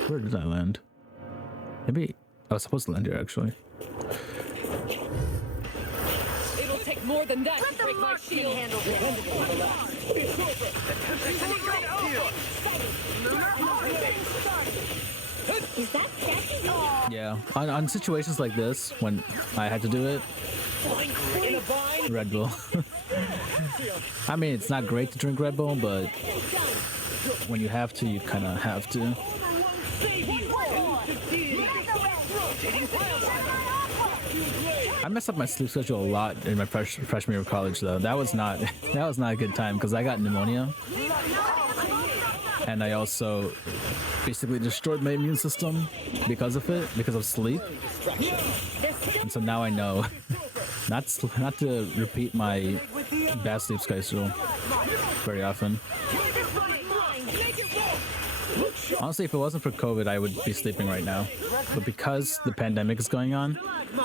Where did I land? Maybe I was supposed to land here actually. It'll take more than that to break my shield. Handle this. It's over. Is that statue? Yeah, on situations like this, when I had to do it, Red Bull. I mean, it's not great to drink Red Bull, but when you have to, you kind of have to. I messed up my sleep schedule a lot in my freshman year of college, though. That was not a good time because I got pneumonia, and I also basically destroyed my immune system because of it, because of sleep. And so now I know not to repeat my bad sleep schedule very often. Honestly, if it wasn't for COVID, I would be sleeping right now. But because the pandemic is going on,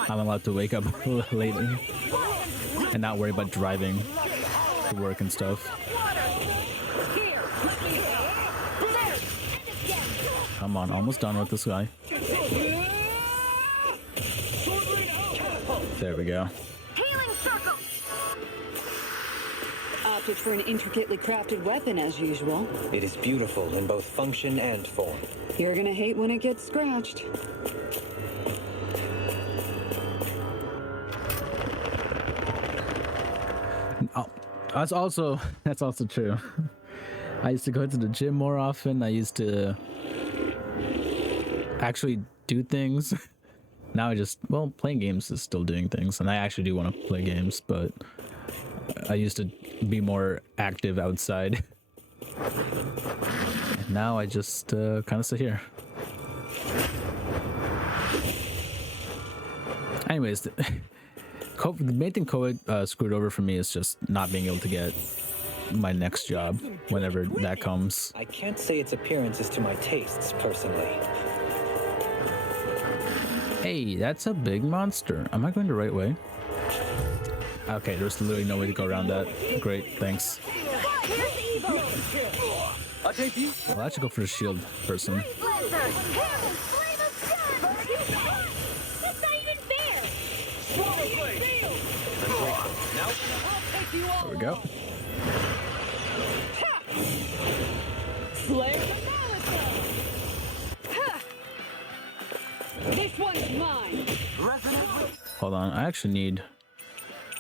I'm allowed to wake up later and not worry about driving to work and stuff. Come on, almost done with this guy. There we go. Opted for an intricately crafted weapon as usual. It is beautiful in both function and form. You're gonna hate when it gets scratched. Oh, that's also true. I used to go to the gym more often. I used to actually do things. Now I just, well, playing games is still doing things, and I actually do want to play games, but I used to be more active outside. And now I just kind of sit here. Anyways, the main thing COVID screwed over for me is just not being able to get my next job whenever that comes. I can't say its appearance is to my tastes, personally. Hey, that's a big monster. Am I going the right way? Okay, there's literally no way to go around that. Great, thanks. Well, I should go for the shield person. There we go. This one's mine. Hold on, I actually need...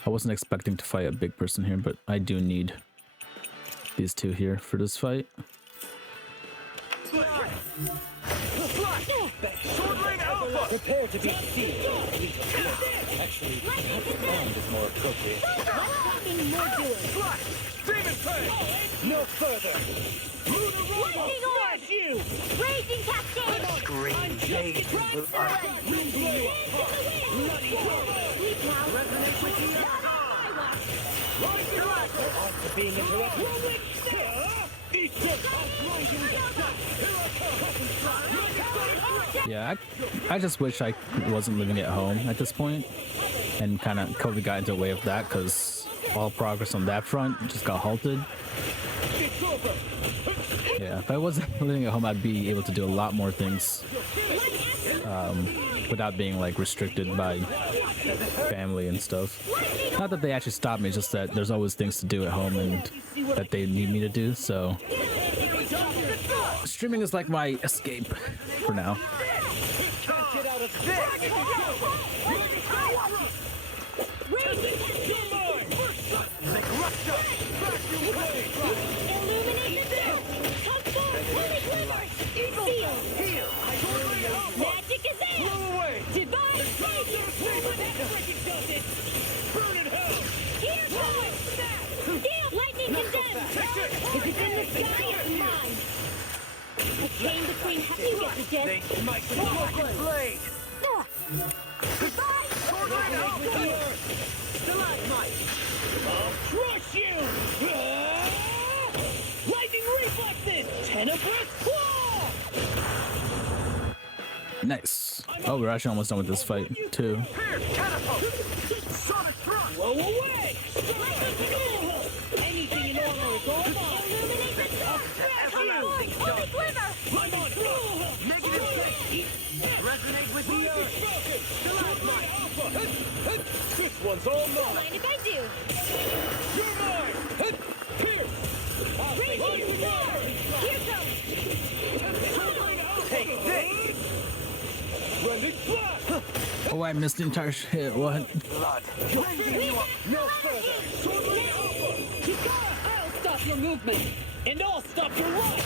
I wasn't expecting to fight a big person here, but I do need these two here for this fight. Prepare to be seized. Actually, round is more appropriate. No further. Lightning orb! Raging cascade! Green shade will resonate with you. After being interrupted. Yeah, I just wish I wasn't living at home at this point, and kind of COVID got into the way of that, because all progress on that front just got halted. Yeah, if I wasn't living at home, I'd be able to do a lot more things without being like restricted by family and stuff. Not that they actually stop me, just that there's always things to do at home and that they need me to do, so streaming is like my escape for now. Magic is in! Divine Here goes! Lightning condemned! If it's in the sky, it's mine! A chain between you get the gist. My blade! Goodbye! I'll crush you! Lightning reflexes! Tenebrous claw! Nice. Oh, we're actually almost done with this fight too. Blow away! Anything in order is all mine! Illuminate the dark! Holy glimmer! I'm on negative 6. Resonate with the earth. This one's all mine! Mind if I do? You're mine! Pierce! Raging star! Here goes! Take this. Oh, I missed the entire shit. What? Blood. Cleansing you up no further. I'll stop your movement, and I'll stop your run.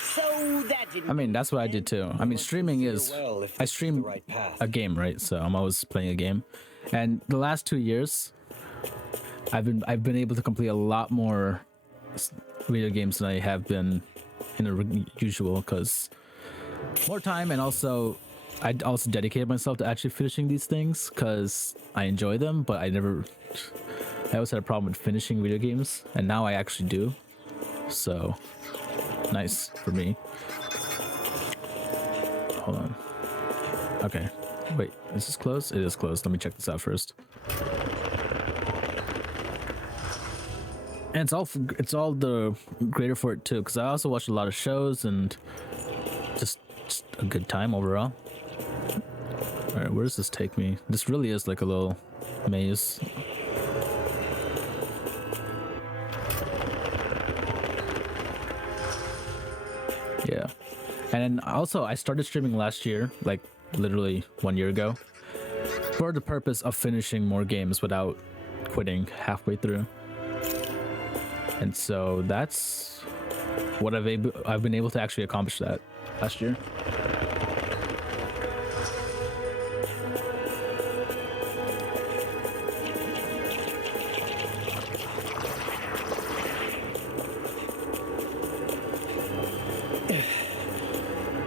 So that didn't. I mean, that's what I did too. I mean, streaming is. I stream a game, right? So I'm always playing a game, and the last 2 years, I've been able to complete a lot more video games than I have been in the usual, because more time, and also I also dedicated myself to actually finishing these things because I enjoy them, but I always had a problem with finishing video games, and now I actually do. So nice for me. Hold on. Okay. Wait, is this closed? It is closed. Let me check this out first. And it's all the greater for it too, because I also watch a lot of shows and just a good time overall. All right, where does this take me? This really is like a little maze. Yeah, and then also I started streaming last year, like literally 1 year ago, for the purpose of finishing more games without quitting halfway through. And so that's what I've been able to actually accomplish that last year.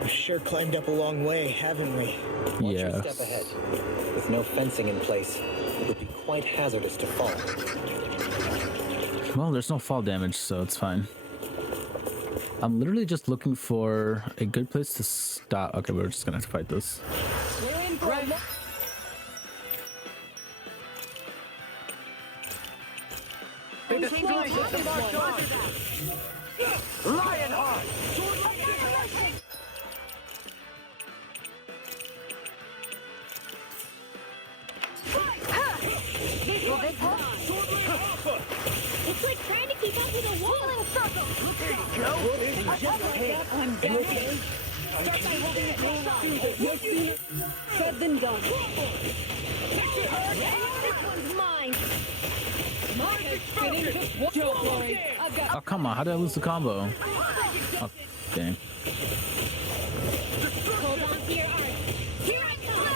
We've sure climbed up a long way, haven't we? Watch your step ahead. With no fencing in place, it would be quite hazardous to fall. Well, there's no fall damage, so it's fine. I'm literally just looking for a good place to stop. Okay, we're just gonna have to fight this. We're in for a Lionheart! Will this help? It's like trying to keep up with a walling circle. I'm down. Okay. Start by holding it no sooner said than done. This one's mine. Don't worry. I've got Oh, come on. How did I lose the combo? Oh, dang. Hold on to your arm. Here I come.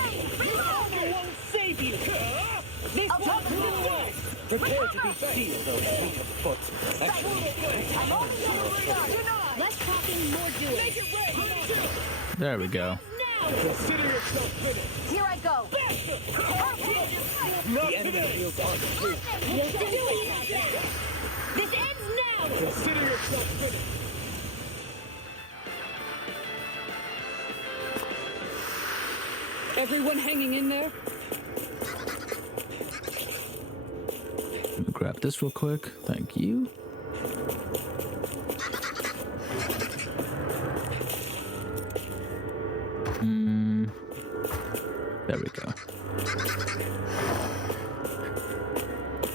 I won't save you. This time to the west. Prepare to be sealed, O fleet of foot. Actually, Less talking, more doing. There we go. Consider yourself finished. Here I go. the enemy feels on too. Yes, indeed. This ends now. Consider yourself finished. everyone hanging in there. Let me grab this real quick. Thank you. There we go.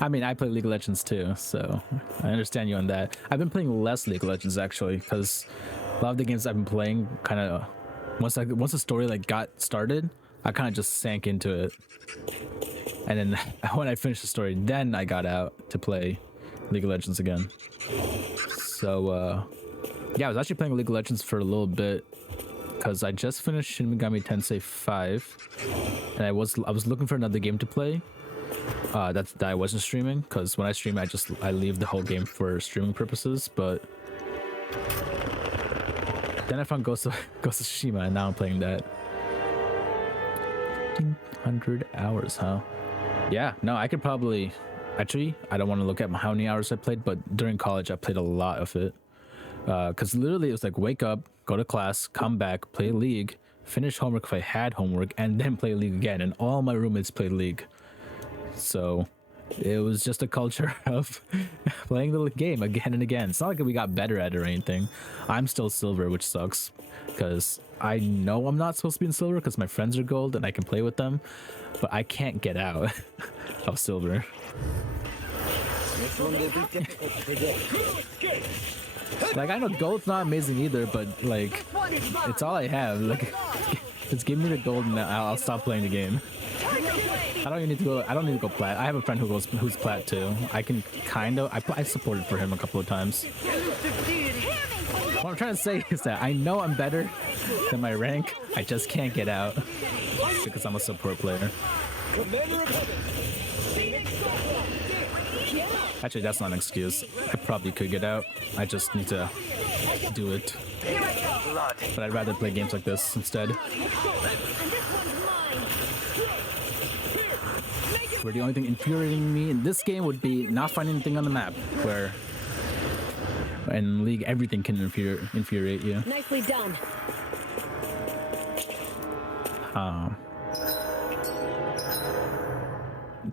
I mean, I play League of Legends too, so I understand you on that. I've been playing less League of Legends actually, because a lot of the games I've been playing kind of once the story like got started, I kind of just sank into it, and then when I finished the story, then I got out to play League of Legends again. So yeah, I was actually playing League of Legends for a little bit because I just finished Shin Megami Tensei 5, and I was looking for another game to play. That I wasn't streaming, because when I stream I leave the whole game for streaming purposes, but then I found Ghost of Tsushima, and now I'm playing that. 1,500 hours, huh? Yeah, no, I could probably actually, I don't want to look at how many hours I played, but during college I played a lot of it, because literally it was like wake up, go to class, come back, play League, finish homework if I had homework, and then play League again, and all my roommates played League. So it was just a culture of playing the game again and again. It's not like we got better at it or anything. I'm still silver, which sucks, because I know I'm not supposed to be in silver because my friends are gold and I can play with them, but I can't get out of silver. This one will be difficult to predict. Like, I know gold's not amazing either, but like It's all I have. Like, just give me the gold and I'll stop playing the game. I don't even need to go. I don't need to go plat. I have a friend who's plat too. I can kind of. I supported for him a couple of times. What I'm trying to say is that I know I'm better than my rank. I just can't get out because I'm a support player. Actually, that's not an excuse. I probably could get out. I just need to do it. But I'd rather play games like this instead. Where the only thing infuriating me in this game would be not finding anything on the map. Where in League everything can infuriate you. Nicely done.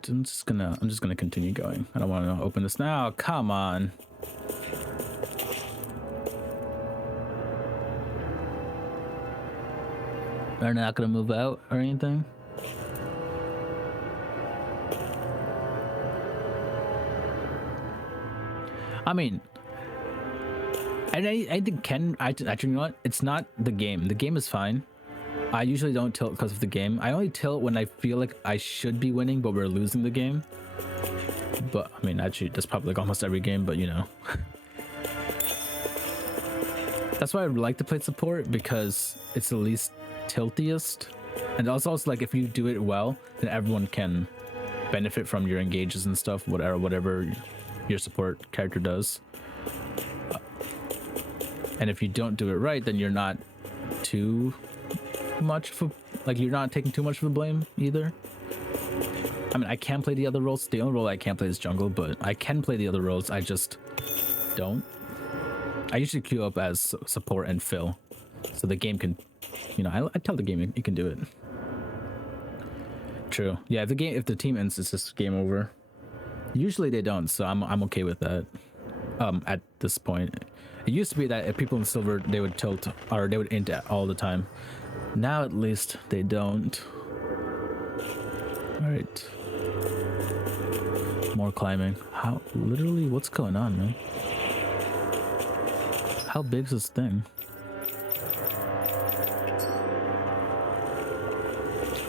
I'm just gonna continue going. I don't want to open this now. Come on. They're not gonna move out or anything. I mean, and I think actually, you know what? It's not the game. The game is fine. I usually don't tilt because of the game. I only tilt when I feel like I should be winning, but we're losing the game. But I mean, actually, that's probably like almost every game, but you know. That's why I like to play support, because it's the least tiltiest. And also, it's like if you do it well, then everyone can benefit from your engages and stuff, whatever your support character does. And if you don't do it right, then you're not too much for, like, you're not taking too much of the blame either. I mean, I can play the other roles. The only role I can't play is jungle, but I can play the other roles. I just don't. I usually queue up as support and fill, so the game can, you know, I tell the game it can do it. True. Yeah, if the team ends, it's just game over. Usually they don't, so I'm okay with that. At this point, it used to be that if people in silver, they would tilt or they would int all the time. Now at least they don't. All right. More climbing. How literally? What's going on, man? How big is this thing?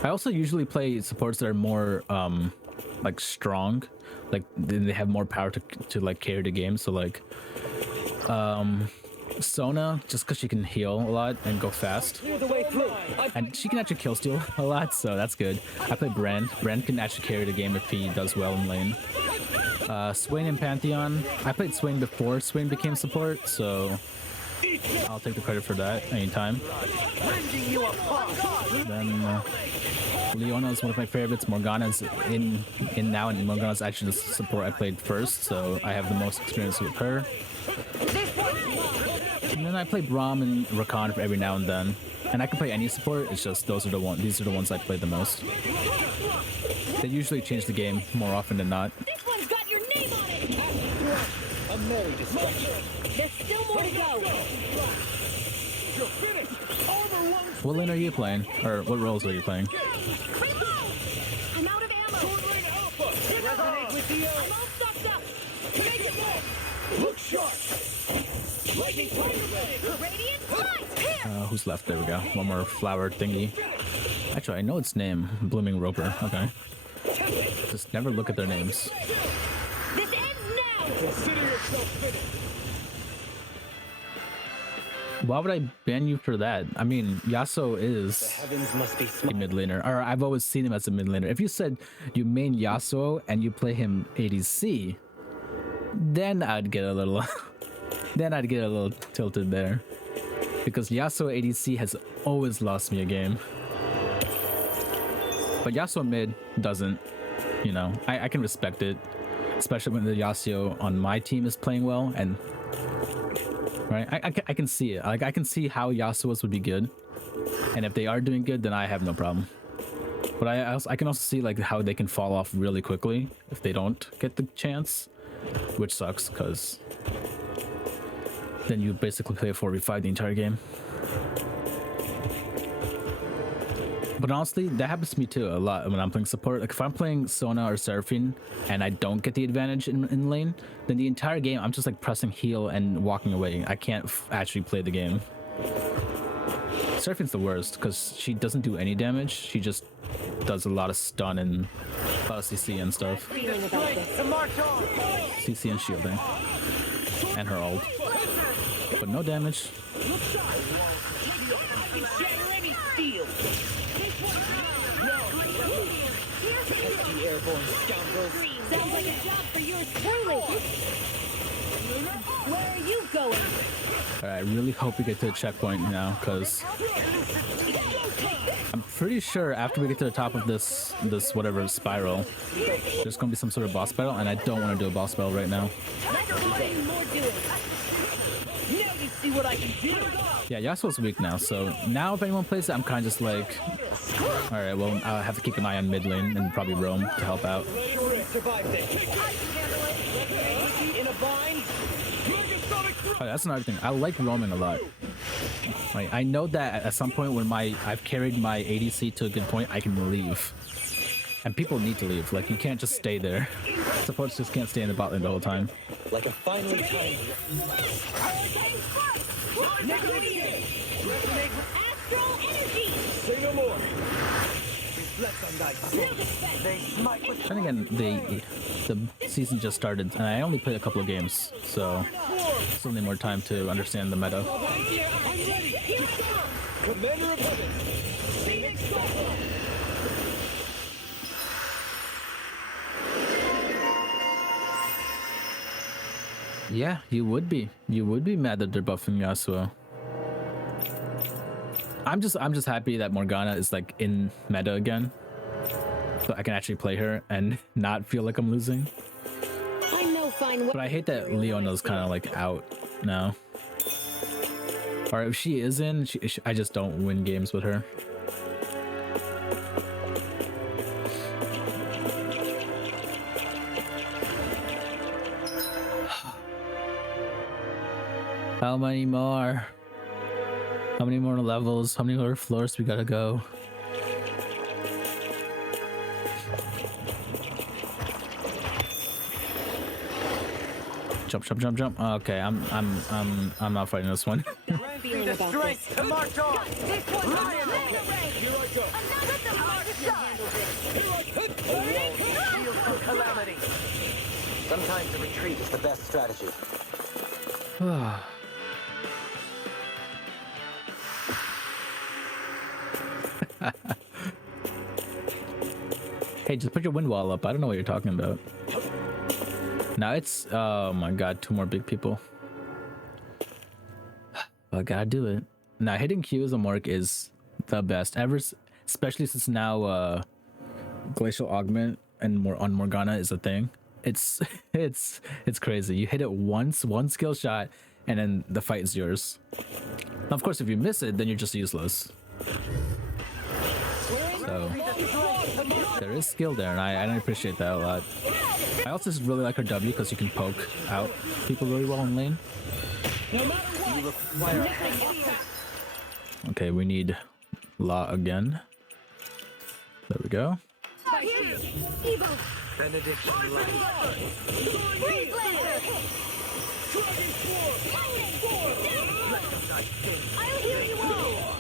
I also usually play supports that are more like strong, like they have more power to like carry the game. So like Sona, just because she can heal a lot and go fast, and she can actually kill steal a lot, so that's good. I play Brand. Brand can actually carry the game if he does well in lane. Swain and Pantheon. I played Swain before Swain became support, so I'll take the credit for that anytime. Then Leona is one of my favorites. Morgana's in now, and Morgana's actually the support I played first, so I have the most experience with her. And then I play Braum and Rakan for every now and then. And I can play any support, it's just these are the ones I play the most. They usually change the game more often than not. This one's got your name on it! A merry distraction. There's still more to go! You're finished! What lane are you playing? Or what roles are you playing? I'm out of ammo! Resonate with the I'm all sucked up! Take it more! Look sharp! Lightning fire! Radiant light! Here! Who's left? There we go. One more flower thingy. Actually, I know its name. Blooming Roper. Okay. Just never look at their names. This ends now! Consider yourself finished! Why would I ban you for that? I mean, Yasuo is a mid laner, or I've always seen him as a mid laner. If you said you main Yasuo and you play him ADC, then I'd get a little, tilted there, because Yasuo ADC has always lost me a game. But Yasuo mid doesn't, you know. I can respect it, especially when the Yasuo on my team is playing well and. Right, I can see it. Like, I can see how Yasuo's would be good, and if they are doing good, then I have no problem. But I can also see like how they can fall off really quickly if they don't get the chance, which sucks because then you basically play a 4v5 the entire game. But honestly, that happens to me too a lot when I'm playing support. Like if I'm playing Sona or Seraphine and I don't get the advantage in lane, then the entire game I'm just like pressing heal and walking away. I can't actually play the game. Surfing's the worst because she doesn't do any damage. She just does a lot of stun and a lot of CC and stuff. CC and shielding. And her ult. But no damage. Airborne scoundrels. Sounds like a job for yours truly. Where are you going? Alright, I really hope we get to a checkpoint now, because I'm pretty sure after we get to the top of this whatever spiral, there's gonna be some sort of boss battle, and I don't want to do a boss battle right now. Yeah, Yasuo's weak now, so now if anyone plays it, I'm kind of just like, alright, well, I'll have to keep an eye on mid lane and probably roam to help out. Oh, that's another thing. I like roaming a lot. Like, I know that at some point when I've carried my ADC to a good point, I can leave. And people need to leave. Like, you can't just stay there. Supports just can't stay in the bot lane the whole time. Like a finely timed. Astral energy. Say no more. And again, the season just started, and I only played a couple of games, so still need more time to understand the meta. Commander of Heaven. Yeah, you would be. You would be mad that they're buffing Yasuo. I'm just happy that Morgana is like in meta again, so I can actually play her and not feel like I'm losing. I know fine. But I hate that Leona's kind of like out now. Or if she is in, I just don't win games with her. How many more? How many more levels? How many more floors we gotta go? Jump, jump, jump, jump. Okay, I'm not fighting this one. Feeling about this. To march on. Calamity. Sometimes a retreat is the best strategy. Hey, just put your wind wall up. I don't know what you're talking about. Now it's, oh my god, 2 more big people. I gotta do it. Now hitting Q as a Mork is the best ever, especially since now Glacial Augment and on Morgana is a thing. It's crazy. You hit it once, one skill shot, and then the fight is yours. Now, of course, if you miss it, then you're just useless. So there is skill there, and I appreciate that a lot. I also just really like her W because you can poke out people really well in lane. Okay, we need La again. There we go. Benediction light. I'll heal you all.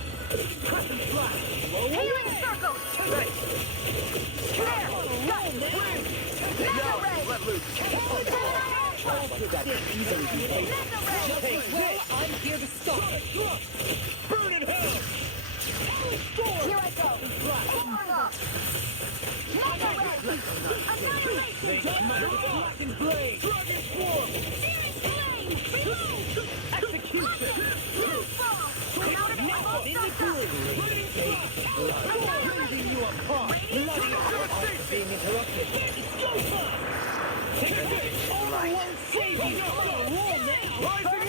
Healing circles. There. Let loose. I'm here to stop. Burn in hell. Here I go. Annihilation. Blade. Dragon form. Execution. In the grid. Raising you apart. Being interrupted. It's go time. Take this. Only one saving. Roll now. Rising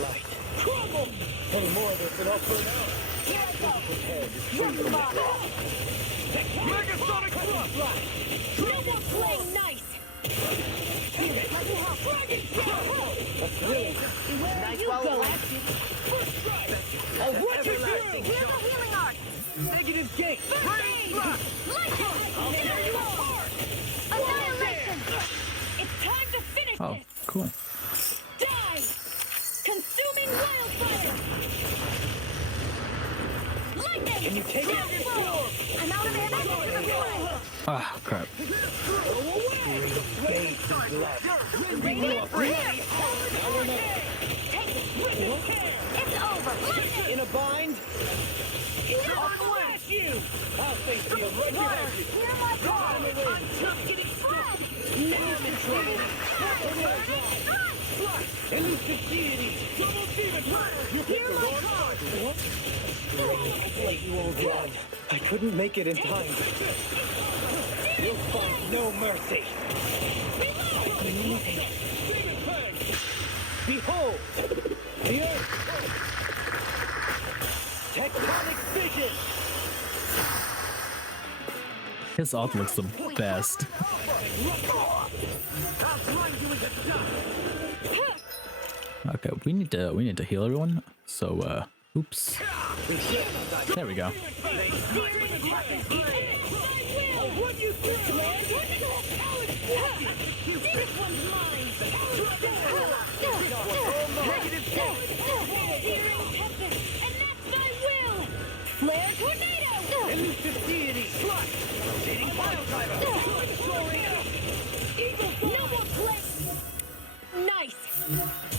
light. Crumble. Any more of this and I'll burn out. Here I go. Megasonic thrust. No more playing nice. Nice while it lasted. I'll watch you through. Here's a healing arc. Negative gate. Annihilation. It's time to finish Oh, this. Cool. Die! Consuming wildfire! Lightning! Can you take it? I'm out of ammo! Ah, crap. It's over! Lightning! In a bind? I'll flash you! I'll face you right behind you. Clear my car! I'm just getting started! Now I'm in trouble. Elucidity. Double demon. You picked the wrong side. What? Like you all run. I couldn't make it in time. You'll find no mercy. Behold! The Earth! Tectonic vision! His ult looks the best. Okay, we need to heal everyone. So oops. There we go. Flare tornado! Elucidity. Rotating wild driver. Eagle no more play! Nice!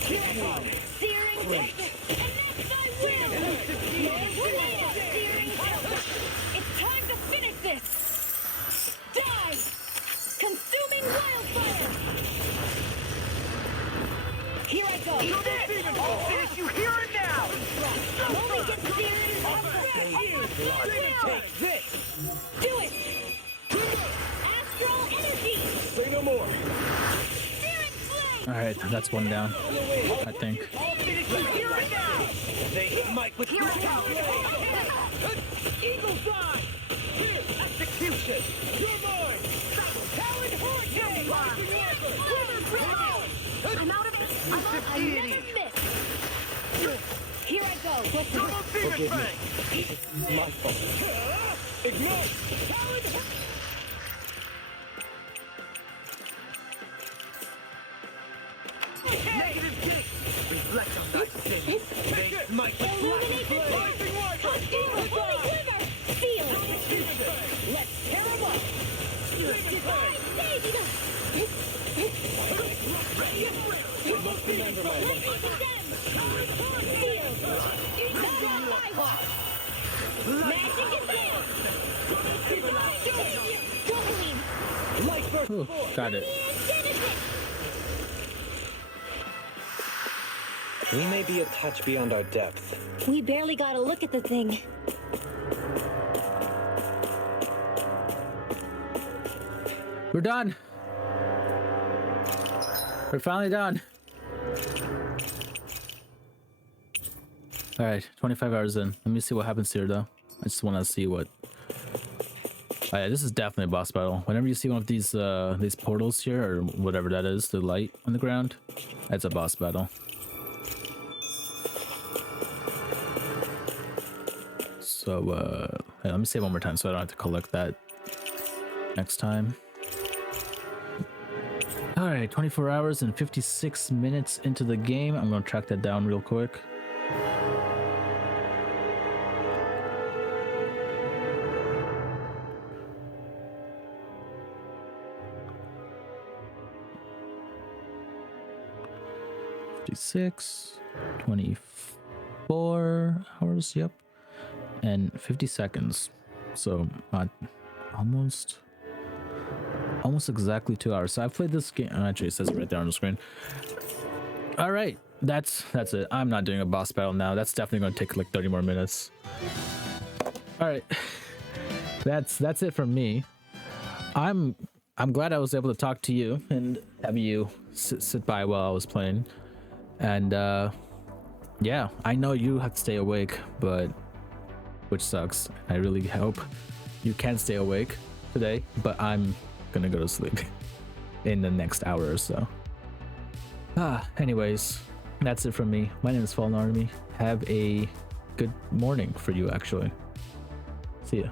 Searing tempest! And that's my will! Flare tornado! Searing tempest! It's time to finish this! Die! Consuming wildfire! Here I go! I'll finish you here and now. Only get seared! Take this. Do it! Astral energy! Say no more. Searing flame! All right, that's one down. I think. I'll finish you here and now. They smite with Here I go! Eagle's eye. Here, execution. You're mine. Talon hurricane. I'm out of it! I never miss! Here I go! What's Forgive me. My fault. Ignite. Talon. Negative kick. Reflect on thy sins. They smite with Illuminated rising water. Holy quiver! Feel! Let's tear him up. Divine stage! Remember my Feel! Not on my watch! Magic is there! Divine behavior! Dopamine! light burst. Ooh, got it. We may be a touch beyond our depth. We barely got a look at the thing. We're done. We're finally done. All right, 25 hours in. Let me see what happens here, though. I just want to see what. Oh, yeah, this is definitely a boss battle. Whenever you see one of these portals here, or whatever that is, the light on the ground, that's a boss battle. So, hey, let me say it one more time so I don't have to collect that next time. All right, 24 hours and 56 minutes into the game. I'm going to track that down real quick. $56, 24 hours, yep, and 50 seconds. So almost exactly 2 hours. So I've played this game. Actually, it says it right there on the screen. All right, that's it. I'm not doing a boss battle now. That's definitely going to take like 30 more minutes. All right, that's it from me. I'm glad I was able to talk to you and have you sit by while I was playing. And yeah, I know you have to stay awake, which sucks. I really hope you can stay awake today, but I'm gonna go to sleep in the next hour or so. Anyways, that's it from me. My name is Fallen Army. Have a good morning for you, actually. See ya.